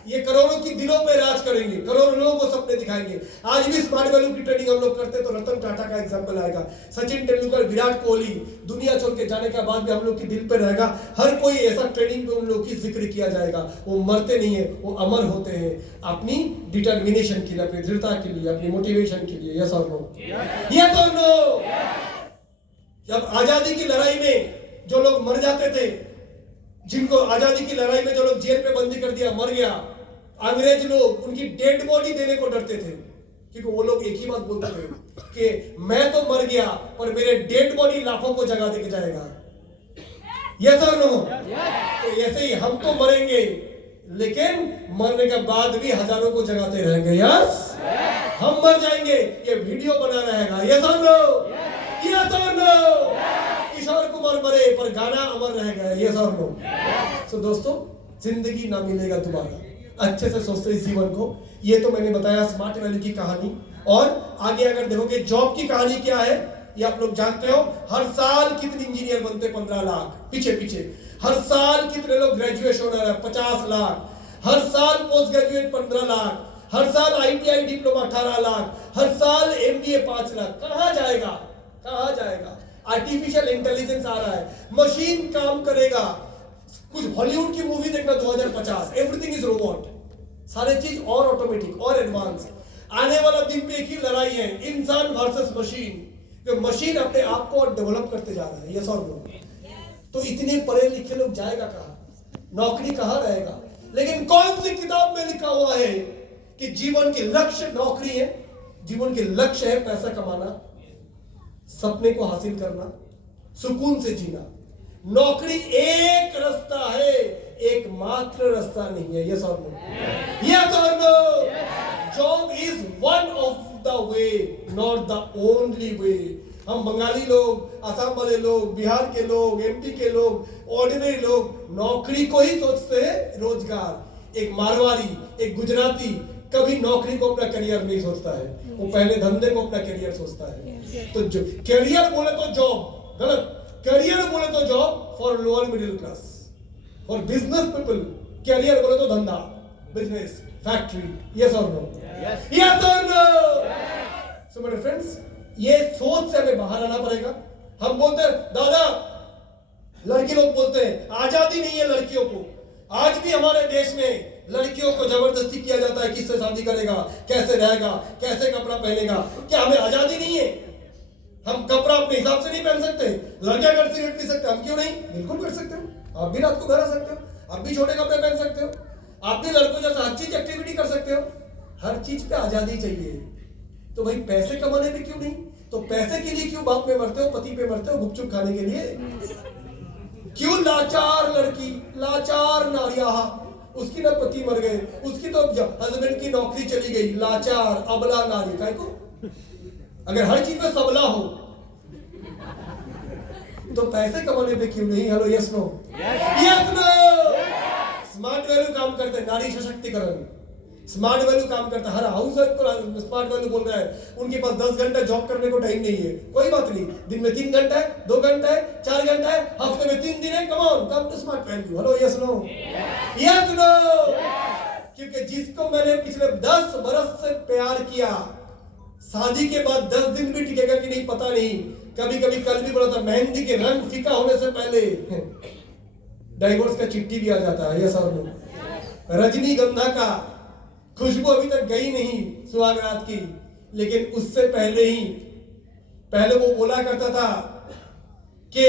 ये करोड़ों की दिलों में राज करेंगे, करोड़ों लोगों को सपने दिखाएंगे। आज भी स्मार्ट वैल्यू की ट्रेनिंग हम लोग करते तो रतन टाटा का एग्जांपल आएगा, सचिन तेंदुलकर, विराट कोहली, दुनिया छोड़ के जाने के बाद भी हम लोग के दिल पे रहेगा। हर कोई ऐसा ट्रेनिंग में उन लोग की जिक्र किया जाएगा। वो मरते नहीं है, वो अमर होते हैं अपनी डिटर्मिनेशन के लिए, अपनी दृढ़ता के लिए, अपनी मोटिवेशन के लिए। यस और नो? यस और नो? जब आजादी की लड़ाई में जो लोग मर जाते थे, जिनको आजादी की लड़ाई में जो लोग जेल पे बंदी कर दिया, मर गया, अंग्रेज लोग उनकी डेड बॉडी देने को डरते थे, क्योंकि वो लोग एक ही बात बोलते थे कि मैं तो मर गया पर मेरे डेड बॉडी लाखों को जगा देके जाएगा। यस और नो? तो ऐसे ही हम तो मरेंगे, लेकिन मरने के बाद भी हजारों को जगाते रहेंगे। यस, हम मर जाएंगे, ये वीडियो बना रहेगा। यस और नो? यस और नो? किशोर कुमार मरे पर गाना अमर रहेगा। यस और नो? सो दोस्तों, जिंदगी ना मिलेगा दोबारा, अच्छे से सोचते इस जीवन को। ये तो मैंने बताया स्मार्ट वैल्यू की कहानी। और आगे अगर देखोगे जॉब की कहानी क्या है, ये आप लोग जानते हो। हर साल कितने इंजीनियर बनते? 15 लाख। पीछे पीछे हर साल कितने लोग ग्रेजुएशन हो रहा है? 50 लाख। हर साल पोस्ट ग्रेजुएट 15 लाख। हर साल आईटीआई डिप्लोमा 18 लाख। हर साल एमबीए 5 लाख। कहां जाएगा? कहां जाएगा? आर्टिफिशियल इंटेलिजेंस आ रहा है, मशीन काम करेगा। कुछ हॉलीवुड की मूवी देखना 2050, एवरीथिंग इज रोबोट, सारे चीज और ऑटोमेटिक और एडवांस। आने वाला दिन पे एक ही लड़ाई है, इंसान वर्सेस मशीन। मशीन अपने आप को डेवलप करते जा रहा है। यस और नो? तो इतने पढ़े लिखे लोग जाएगा कहां? नौकरी कहां रहेगा? लेकिन कौन सी किताब में लिखा हुआ है कि जीवन के लक्ष्य नौकरी है? जीवन के लक्ष्य है पैसा कमाना, सपने को हासिल करना, सुकून से जीना। नौकरी एक रास्ता है, एकमात्र रास्ता नहीं है। यस और नो? यस और no? Job is one of the way, not the only way. हम बंगाली लोग, असम वाले लोग, बिहार के लोग, एमपी के लोग, ऑर्डिनरी लोग नौकरी को ही सोचते हैं रोजगार। एक मारवाड़ी, एक गुजराती कभी नौकरी को अपना करियर नहीं सोचता है, वो पहले धंधे को अपना करियर सोचता है। तो जो करियर बोले तो जॉब गलत, करियर बोले तो job for lower middle class, for business people. Career बोले तो धंधा, बिजनेस, फैक्ट्री। यस और नो? यस और नो? सो मेरे फ्रेंड्स, ये सोच से हमें बाहर आना पड़ेगा। हम बोलते हैं दादा, लड़की लोग बोलते हैं आजादी नहीं है लड़कियों को। आज भी हमारे देश में लड़कियों को जबरदस्ती किया जाता है, किससे शादी करेगा, कैसे रहेगा, कैसे कपड़ा पहनेगा। क्या हमें आजादी नहीं है? हम कपड़ा अपने हिसाब से नहीं पहन सकते? लड़के अगर सिगरेट पी सकते, हम क्यों नहीं? बिल्कुल कर सकते हो। आप भी रात को घर आ सकते हो, आप भी छोटे कपड़े पहन सकते हो, आप भी लड़कों जैसा हर चीज एक्टिविटी कर सकते हो। हर चीज पे आजादी चाहिए। तो भाई पैसे कमाने पे क्यों नहीं? तो पैसे के लिए क्यों बाप पे मरते हो, पति पे मरते हो, गुपचुप खाने के लिए? क्यों लाचार लड़की, लाचार नारिया, उसकी ना पति मर गए, उसकी तो हस्बैंड की नौकरी चली गई, लाचार अबला नारी काय को? अगर हर चीज में सबला हो तो पैसे कमाने पे क्यों नहीं? Hello, yes no? Yes no? Smart value काम करते हैं, नारी सशक्तिकरण, स्मार्ट वैल्यू काम करता है। हर हाउस वाइफ को स्मार्ट वैल्यू बोल रहा है। उनके पास 10 घंटा जॉब करने को टाइम नहीं है, कोई बात नहीं, दिन में 3 घंटा है, 2 घंटा है, 4 घंटा है, हफ्ते में 3 दिन है, come on, come to smart value. Hello, yes no? Yes no? क्योंकि जिसको मैंने पिछले 10 बरस से प्यार किया, शादी के बाद 10 दिन भी टिकेगा कि नहीं पता नहीं। कभी कभी कल भी बोला था, मेहंदी के रंग फीका होने से पहले डाइवोर्स का चिट्ठी भी आ जाता है। यस और नो? रजनीगंधा का खुशबू अभी तक गई नहीं सुहागरात की, लेकिन उससे पहले वो बोला करता था कि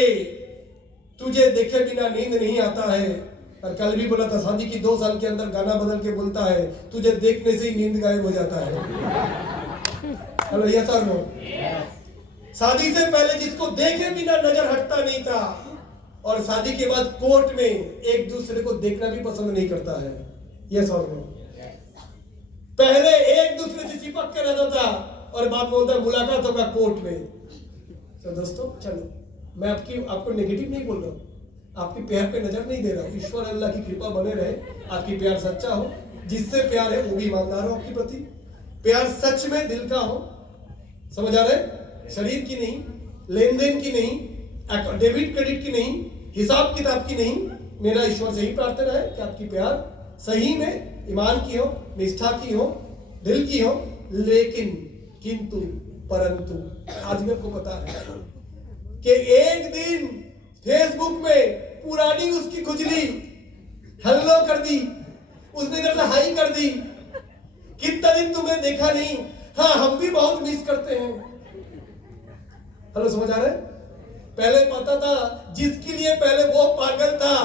तुझे देखे बिना नींद नहीं आता है। और कल भी बोला था, शादी की 2 साल के अंदर गाना बदल के बोलता है, तुझे देखने से ही नींद गायब हो जाता है। हेलो, यस और नो? शादी से पहले जिसको देखे बिना नजर हटता नहीं था, और शादी के बाद कोर्ट में एक दूसरे को देखना भी पसंद नहीं करता है। यस और नो? पहले एक दूसरे से चिपक के रहता था, और बाद में होता है मुलाकात होगा कोर्ट में। तो दोस्तों चलो, मैं आपको नेगेटिव नहीं बोल रहा हूँ, आपके प्यार पे नजर नहीं दे रहा हूँ। ईश्वर अल्लाह की कृपा बने रहे, आपकी प्यार सच्चा हो, जिससे प्यार है वो भी ईमानदार हो आपके प्रति, प्यार सच में दिल का हो। समझ आ रहे? शरीर की नहीं, लेन देन की नहीं, डेबिट क्रेडिट की नहीं, हिसाब किताब की नहीं। मेरा ईश्वर से ही प्रार्थना है कि आपकी प्यार सही में ईमान की हो, निष्ठा की हो, दिल की हो। लेकिन किंतु परंतु आज मेरे को पता है कि एक दिन फेसबुक में पुरानी उसकी खुजली हेलो कर दी, उसने इधर से हाई कर दी, कितना दिन तुम्हें देखा नहीं, हाँ हम भी बहुत मिस करते हैं। हेलो, समझ आ रहे? पहले पता था जिसके लिए पहले वो पागल था,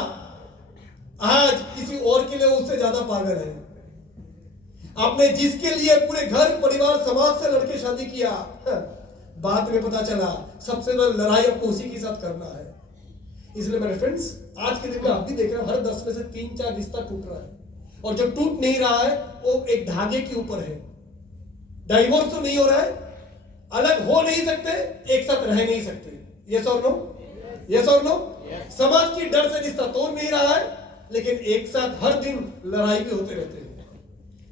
आज किसी और के लिए उससे ज्यादा पागल है। आपने जिसके लिए पूरे घर परिवार समाज से लड़के शादी किया, बाद में पता चला सबसे ज्यादा लड़ाई आपको उसी के साथ करना है। इसलिए मेरे फ्रेंड्स, आज के दिन में आप भी देख रहे हो, हर 10 में से 3-4 रिश्ता टूट रहा है, और जो टूट नहीं रहा है वो एक धागे के ऊपर है। डाइवोर्स तो नहीं हो रहा है, अलग हो नहीं सकते, एक साथ रह नहीं सकते। यस और नो? यस और नो? समाज की डर से रिश्ता तोड़ नहीं रहा है, लेकिन एक साथ हर दिन लड़ाई भी होते रहते हैं।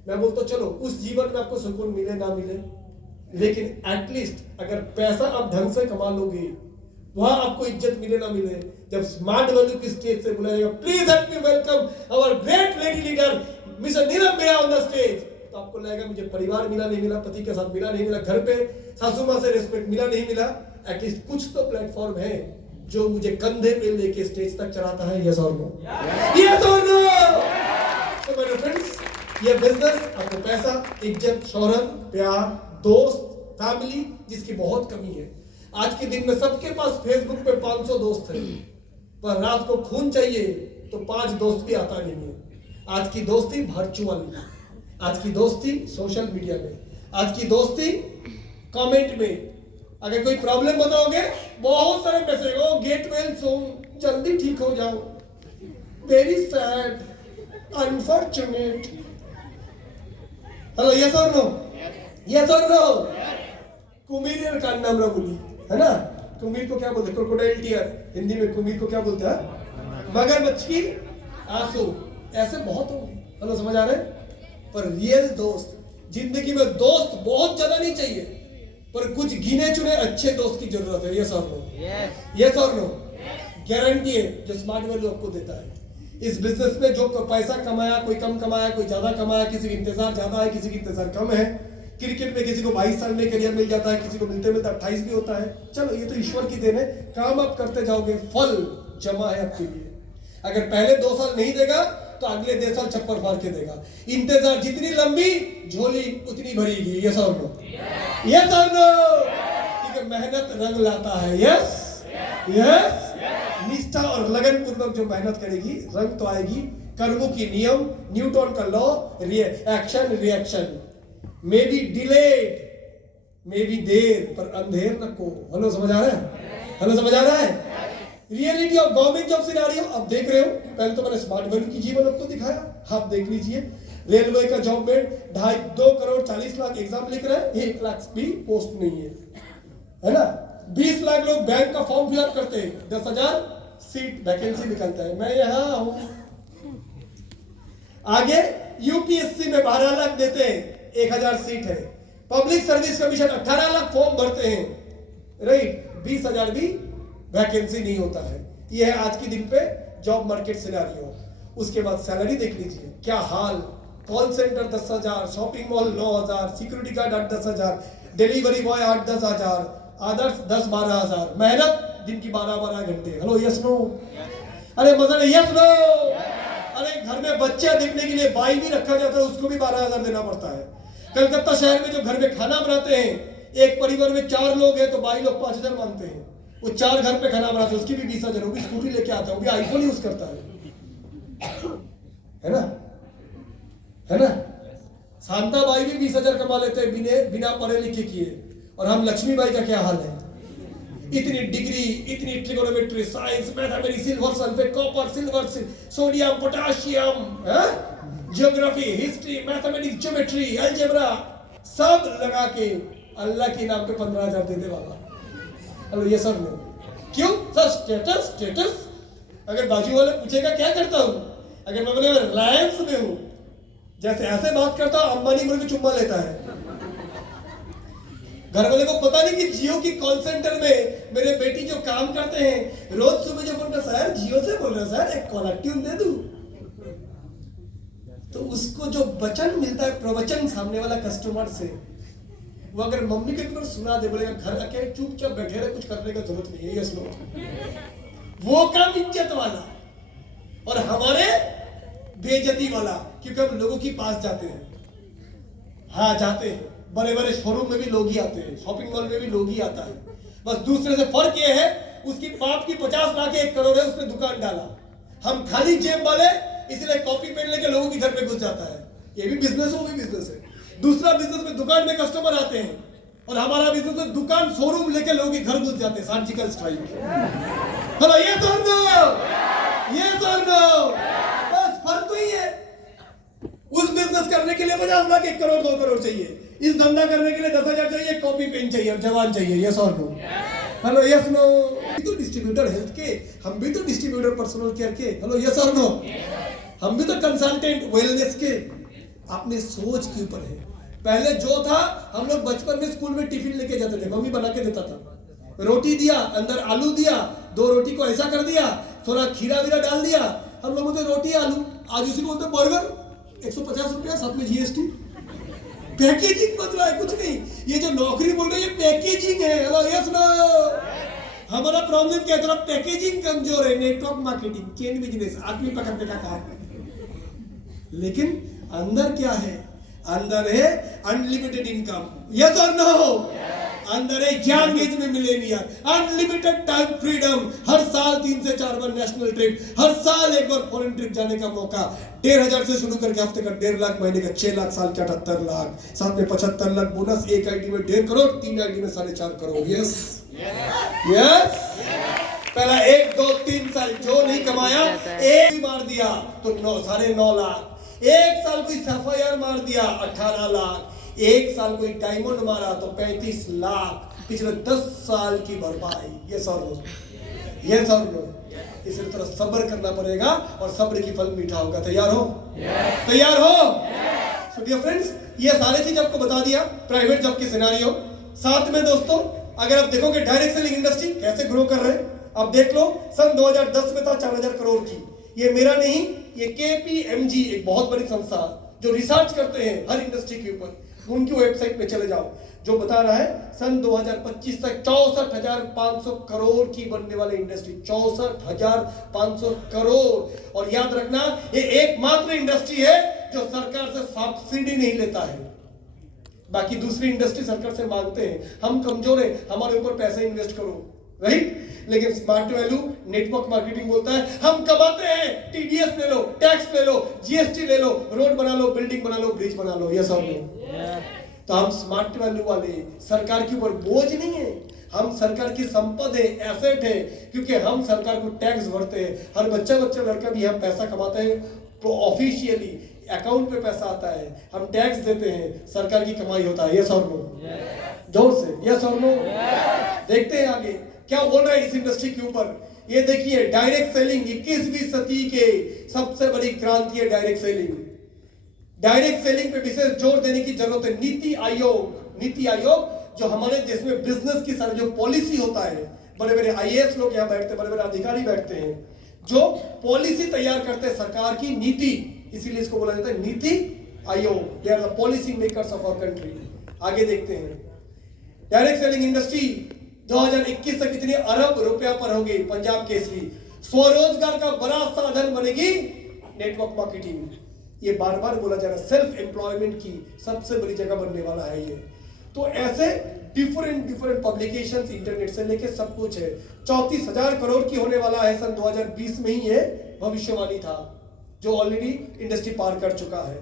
मैं बोलता चलो, उस जीवन में आपको सुकून मिले ना मिले, लेकिन एटलीस्ट अगर पैसा आप ढंग से कमा लोगे, वहां आपको इज्जत मिले ना मिले, जब स्मार्ट वैल्यू की स्टेज से बुलाया जाएगा, please help me welcome our great lady leader mister Neelam मेरा ऑन द स्टेज, तो आपको लगेगा मुझे परिवार मिला नहीं मिला, पति के साथ मिला नहीं मिला, घर पे सासू माँ से रिस्पेक्ट मिला नहीं मिला, एटलीस्ट कुछ तो प्लेटफॉर्म है जो मुझे कंधे पे लेके स्टेज तक चढ़ाता है। यस और नो? यस और नो? तो मेरे फ्रेंड्स, ये बिजनेस आपको पैसा, इज्जत, शोहरत, प्यार, दोस्त, फैमिली जिसकी बहुत कमी है। आज के दिन में सबके पास फेसबुक पे 500 दोस्त हैं, पर रात को खून चाहिए तो 5 दोस्त भी आता नहीं है। आज की दोस्ती वर्चुअल, आज की दोस्ती सोशल मीडिया में, आज की दोस्ती कमेंट में। अगर कोई प्रॉब्लम बताओगे, बहुत सारे मैसेज, ओ गेट वेल सून, जल्दी ठीक हो जाओ, very sad, unfortunate. Hello, yes और नो? यस और नो? कुमीर का नाम बोली है ना? कुमीर को क्या बोलते? क्रोकोडाइल टीयर, हिंदी में कुमीर को क्या बोलते हैं? मगरमच्छ की आंसू। ऐसे बहुत होंगे। हेलो, समझ आ रहे? पर रियल दोस्त, जिंदगी में दोस्त बहुत ज्यादा नहीं चाहिए, पर कुछ गिने चुने अच्छे दोस्त की जरूरत है। यस और नो? यस और नो? गारंटी है जो स्मार्ट वैल्यू आपको देता है। इस बिजनेस में जो पैसा कमाया, कोई कम कमाया, कोई ज्यादा कमाया, किसी की इंतजार ज्यादा है, किसी की इंतजार कम है। क्रिकेट में किसी को 22 साल में करियर मिल जाता है, किसी को मिलते मिलते 28 भी होता है। चलो, ये तो ईश्वर की देन है, काम आप करते जाओगे, फल जमा है आपके लिए। अगर पहले 2 साल नहीं देगा तो अगले 1.5 साल छप्पर फाड़ के देगा। इंतजार जितनी लंबी, झोली उतनी भरेगी। यस और नो? यस और नो? मेहनत रंग लाता है। यस यस, निष्ठा और लगन पूर्वक जो मेहनत करेगी रंग तो आएगी। कर्मों की नियम, न्यूटन का law, action reaction, may be delayed, may be there, पर अंधेर न को। हेलो समझ आ रहा है? हेलो समझ आ रहा है? Reality of government job scenario आप देख रहे हो। पहले तो मैंने स्मार्ट वैल्यू की जीवन आपको दिखाया, आप देख लीजिए। रेलवे का जॉब में 2 करोड़ 40 लाख एग्जाम लिख रहे हैं, 1 लाख भी पोस्ट नहीं है ना। 20 लाख लोग बैंक का फॉर्म फिलअप करते हैं, 10,000 सीट वैकेंसी निकलता है, मैं यहां हूं। आगे यूपीएससी में 12 लाख देते हैं, 1000 सीट है। Public service commission 18 lakh form भरते हैं, राइट, 20,000 भी वैकेंसी नहीं होता है। यह है आज के दिन पे जॉब मार्केट सिनेरियो। उसके बाद सैलरी देख लीजिए क्या हाल। Call centre 10,000, shopping mall 9,000, security guard 8-10,000, delivery boy 8-10,000, आदर्श 10-12,000। मेहनत दिन की 12-12 घंटे। Hello yes no? अरे मजा नहीं, यस नो? अरे घर में बच्चे देखने के लिए बाई भी रखा जाता है, उसको भी 12,000 देना पड़ता है। कलकत्ता शहर में जो घर में खाना बनाते हैं, एक परिवार में 4 लोग हैं तो बाई लोग 5,000 मांगते हैं। वो 4 घर पे खाना बनाते हैं, उसकी भी 20,000, वो भी स्कूटी लेके आता है, वो भी आईफोन यूज करता है ना, है ना। शांताबाई भी 20,000 कमा लेते हैं बिना पढ़े लिखे किए। और हम लक्ष्मीबाई का क्या हाल है? इतनी डिग्री, इतनी trigonometry, science, mathematics, silver sulphate, copper, silver, sodium, potassium, geography, history, mathematics, geometry, algebra, सब लगा के अल्लाह के नाम पे 15,000 देने वाला। हेलो ये सर नो? क्यों सर? Status status. अगर बाजू वाले पूछेगा क्या करता हूं, अगर मैं बोले रिलायंस में हूं, जैसे ऐसे बात करता हूं, अंबानी मुझे चुम्मा लेता है। घर वाले को पता नहीं कि जियो की कॉल सेंटर में मेरे बेटी जो काम करते हैं, रोज सुबह जो फोन कर, सर जियो से बोल रहे हो सर, एक कॉलर ट्यून दे दूं। तो उसको जो वचन मिलता है, प्रवचन सामने वाला कस्टमर से, वो अगर मम्मी के ऊपर सुना दे, बोलेगा घर आके चुपचाप बैठे रहे, कुछ करने की जरूरत नहीं है। Yes no? वो काम इज्जत वाला, और हमारे बेइज्जती वाला, क्योंकि हम लोगों के पास जाते हैं। हाँ जाते हैं, बड़े बड़े शोरूम में भी लोग ही आते हैं, शॉपिंग मॉल में भी लोग ही आता है। बस दूसरे से फर्क ये है, उसकी बाप की 50 लाख 1 करोड़ है, उसने दुकान डाला। हम खाली जेब वाले, इसलिए कॉपी पेन लेके लोगों के घर पे घुस जाता है। ये भी बिजनेस है, वो भी बिजनेस है। दूसरा बिजनेस में दुकान में कस्टमर आते हैं, और हमारा बिजनेस में दुकान शोरूम लेके लोगों के घर घुस जाते हैं। Surgical strike. हेलो ये तो ये तो बस फर्क तो ही है। उस बिजनेस करने के लिए 50 लाख 1 करोड़ 2 करोड़ चाहिए, इस धंधा करने के लिए 10,000 चाहिए, कॉपी पेन चाहिए और जवान चाहिए। यस और नो? Hello yes no? तो डिस्ट्रीब्यूटर हेल्थ के, हम भी तो डिस्ट्रीब्यूटर पर्सनल केयर के। हेलो यस और नो? हम भी तो कंसल्टेंट वेलनेस के। अपने सोच के ऊपर है। पहले जो था, हम लोग बचपन में स्कूल में टिफिन लेके जाते थे, मम्मी बना के देता था। रोटी दिया, अंदर आलू दिया, 2 रोटी को ऐसा कर दिया, थोड़ा खीरा वीरा डाल दिया, हम लोग बोलते रोटी आलू। आज उसी को बोलते बर्गर, 150 रुपया, साथ में जीएसटी। पैकेजिंग बदला है, कुछ नहीं। ये जो नौकरी बोल रहे हैं, ये पैकेजिंग है। Hello yes no? हमारा प्रॉब्लम क्या है? थोड़ा पैकेजिंग कमजोर है। नेटवर्क मार्केटिंग, चेन बिजनेस, आदमी पकड़ने का काम। लेकिन अंदर क्या है? अंदर है अनलिमिटेड इनकम। यस और नो? अंदर है यंग एज में मिलेनियर, अनलिमिटेड टाइम फ्रीडम, हर साल 3 से 4 बार नेशनल ट्रिप, हर साल 1 बार फॉरेन ट्रिप जाने का मौका। 1,500 से शुरू करके हफ्ते का 1.5 लाख, महीने का 6 लाख, साल के 78 लाख, साथ में 75 लाख बोनस। एक आईडी में 1.5 करोड़, 3 आईडी में 4.5 करोड़। Yes yes. पहला 1 2 3 साल जो नहीं कमाया, एक भी मार दिया तो 9.5 लाख। 1 साल कोई एफआईआर मार दिया 18 लाख। 1 साल कोई डायमंड मारा तो 35 लाख। पिछले 10 साल की भरपाई। ये सर इसलिए थोड़ा सब्र करना पड़ेगा, और सब्र की फल मीठा होगा। तैयार हो? तैयार हो? सो डियर फ्रेंड्स, ये सारे चीज आपको बता दिया, प्राइवेट जॉब की सिनेरियो। साथ में दोस्तों, अगर आप देखोगे डायरेक्ट सेलिंग इंडस्ट्री कैसे ग्रो कर रहे हैं, आप देख लो। सन 2010 में था 4,000 करोड़ की। ये मेरा नहीं, ये KPMG एक बहुत बड़ी संस्था जो रिसर्च करते हैं हर इंडस्ट्री के ऊपर, उनकी वेबसाइट पे चले जाओ, जो बता रहा है सन 2025 तक 64,500 करोड़ की बनने वाली इंडस्ट्री। 64,500 करोड़। और याद रखना, ये एकमात्र इंडस्ट्री है जो सरकार से सब्सिडी नहीं लेता है। बाकी दूसरी इंडस्ट्री सरकार से मांगते हैं हम कमजोर है, हमारे ऊपर पैसे इन्वेस्ट करो, राइट? लेकिन स्मार्ट वैल्यू नेटवर्क मार्केटिंग बोलता है हम कमाते हैं, टीडीएस ले लो, टैक्स ले लो, जीएसटी ले लो, रोड बना लो, बिल्डिंग बना लो, ब्रिज बना लो, यस और नो? तो हम स्मार्ट वैल्यू वाले, सरकार के ऊपर बोझ नहीं है, हम सरकार की संपत्ति है, एसेट है, क्योंकि हम सरकार को टैक्स भरते हैं, हर बच्चा लड़का भी हम पैसा कमाते हैं, तो ऑफिशियली अकाउंट पे पैसा आता है, हम टैक्स देते हैं, सरकार की कमाई होता है, यस और नो? जोर से यस और नो? देखते हैं आगे क्या बोल रहा है इस इंडस्ट्री के ऊपर। ये देखिए डायरेक्ट सेलिंग 21वीं सदी के सबसे बड़ी क्रांति है डायरेक्ट सेलिंग। डायरेक्ट सेलिंग पे विशेष जोर देने की जरूरत है। नीति आयोग जो हमारे देश में बिजनेस की सारी जो पॉलिसी होता है, बड़े बड़े आईएएस लोग यहाँ बैठते हैं, बड़े बड़े अधिकारी बैठते हैं जो पॉलिसी तैयार करते हैं सरकार की नीति, इसीलिए इसको बोला जाता है NITI Aayog. They are the policy makers of our country. आगे देखते हैं डायरेक्ट सेलिंग इंडस्ट्री 2021 तक कितने अरब रुपया पर होगी। पंजाब केसरी स्वरोजगार का बड़ा साधन बनेगी नेटवर्क मार्केटिंग। ये बार बार बोला जा रहा है, सेल्फ एम्प्लॉयमेंट की सबसे बड़ी जगह बनने वाला है ये। तो ऐसे डिफरेंट पब्लिकेशंस इंटरनेट से लेके सब कुछ है। 34,000 करोड़ की होने वाला है सन 2020 में ही ये भविष्यवाणी था, जो ऑलरेडी इंडस्ट्री पार कर चुका है।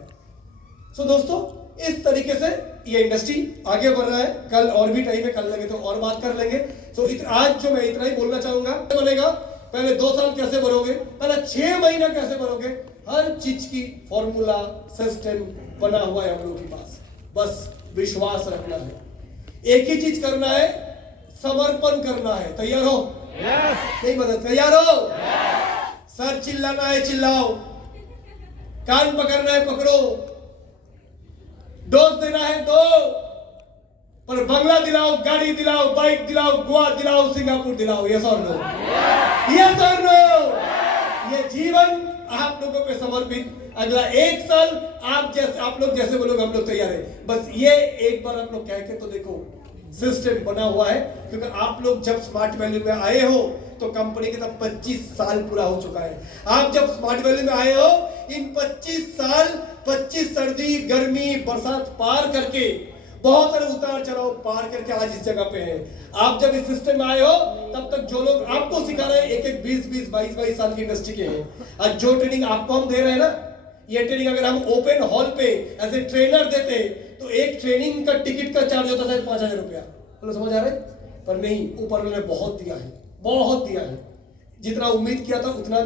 सो दोस्तों इस तरीके से ये इंडस्ट्री आगे बढ़ रहा है। कल और भी टाइम है, कल लगे तो और बात कर लेंगे। सो आज जो मैं इतना ही बोलना चाहूंगा, बनेगा पहले 2 साल कैसे बढ़ोगे, पहले 6 महीना कैसे बढ़ोगे, हर चीज की फॉर्मूला सिस्टम बना हुआ है हम लोगों के पास। बस विश्वास रखना है, एक ही चीज करना है, समर्पण करना है। तैयार हो? नहीं बता, तैयार हो? सर चिल्लाना है चिल्लाओ, कान पकड़ना है पकड़ो, डोज देना है दो, पर बंगला दिलाओ, गाड़ी दिलाओ, बाइक दिलाओ, गोवा दिलाओ, सिंगापुर दिलाओ, यस और नो? यस और नो? ये जीवन आप लोगों पे समर्पित। अगला 1 साल आप लोग जैसे बोलोगे हम लोग तैयार है। बस ये एक बार आप लोग कह के तो देखो, सिस्टम बना हुआ है। क्योंकि आप लोग जब स्मार्ट वैल्यू में आए हो तो कंपनी के तब 25 साल पूरा हो चुका है। आप जब स्मार्ट वैल्यू में आए हो, इन 25 साल 25 सर्दी गर्मी बरसात पार करके, बहुत सारे उतार चढ़ाव पार करके आज इस जगह पे हैं। आप जब इस सिस्टम में आए हो तब तक जो लोग आपको सिखा रहे हैं, एक 20 22 साल की इंडस्ट्री के हैं। आज जो ट्रेनिंग आपको हम दे रहे हैं ना, ये ट्रेनिंग अगर हम ओपन हॉल पे एज ए ट्रेनर देते तो एक ट्रेनिंग का टिकट का चार्ज होता था 5,000 रुपया। बोलो समझ आ रहे? पर नहीं, ऊपर वाले ने बहुत दिया है, बहुत दिया है। जितना उम्मीद किया था उतना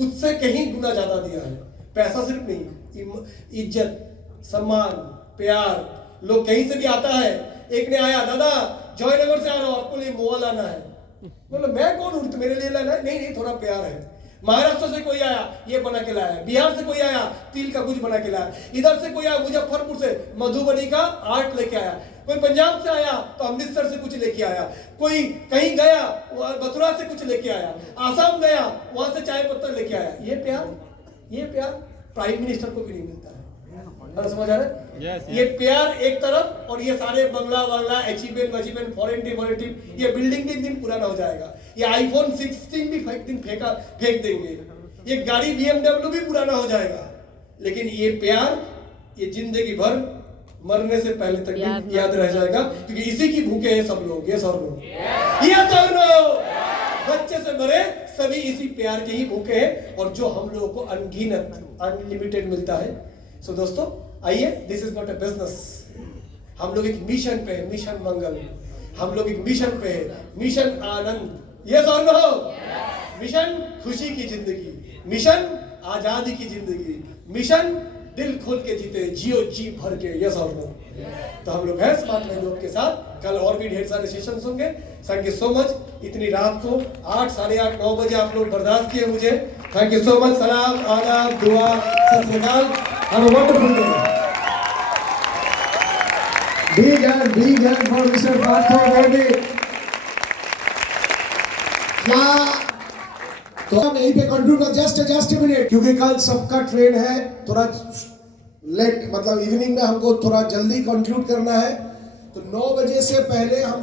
उससे कहीं गुना ज्यादा दिया है। पैसा सिर्फ नहीं, इज्जत, सम्मान, प्यार। लोग कहीं से भी आता है, एक ने आया, दादा जयनगर से आ रहा हूं, आपको लिए मोआ लाना है। बोलो मैं कौन हूं, मेरे लिए लाना है? नहीं थोड़ा प्यार है। महाराष्ट्र से कोई आया, ये बना के लाया। बिहार से कोई आया, तिल का कुछ बना के लाया। इधर से कोई आया, मुजफ्फरपुर से मधुबनी का आर्ट लेके आया। कोई पंजाब से आया तो अमृतसर से कुछ लेके आया। कोई कहीं गया, मथुरा से कुछ लेके आया। आसाम गया, वहां से चाय पत्ता लेके आया। ये प्यार प्राइम मिनिस्टर को भी नहीं मिलता है। समझ आ रहा है? ये प्यार एक तरफ, और ये सारे बंगला अचीवमेंट फॉरेन ट्रिप, ये बिल्डिंग भी एक दिन पुराना हो जाएगा। ये आईफोन 16 भी एक दिन फेंक देंगे। ये गाड़ी BMW भी पुराना हो जाएगा। लेकिन ये प्यार, ये जिंदगी भर, मरने से पहले तक भी याद रह जाएगा, क्योंकि इसी की भूखे हैं सब लोग। ये सर लो, ये सर लो, बच्चे से बड़े सभी इसी प्यार के ही भूखे हैं, और जो हम लोगों को अनगिनत अनलिमिटेड मिलता है। सो दोस्तों आइए, this is not a business. हम लोग एक मिशन पे है, मिशन मंगल। हम लोग एक मिशन पे है, मिशन आनंद। यस और नो? मिशन खुशी की जिंदगी, मिशन आजादी की जिंदगी, मिशन दिल खोल के जीते, जियो जी भर के। यस और नो? तो हम लोग हैं स्मार्ट वैल्यू के साथ। कल और भी ढेर सारे सेशंस होंगे। Thank you so much. इतनी रात को 8, साढ़े 8, 9 बजे आप लोग बर्दाश्त किए मुझे। Thank you so much. सलाम, आदाब, दुआ, सत श्री अकाल। Have a wonderful day. Big hand for Mr. Partho Gandhi. क्या तो हम यहीं पे कंक्लूड कर, जस्ट मिनट, क्योंकि कल सबका ट्रेन है, थोड़ा लेट, मतलब इवनिंग में हमको थोड़ा जल्दी कंक्लूड करना है। तो 9 बजे से पहले हम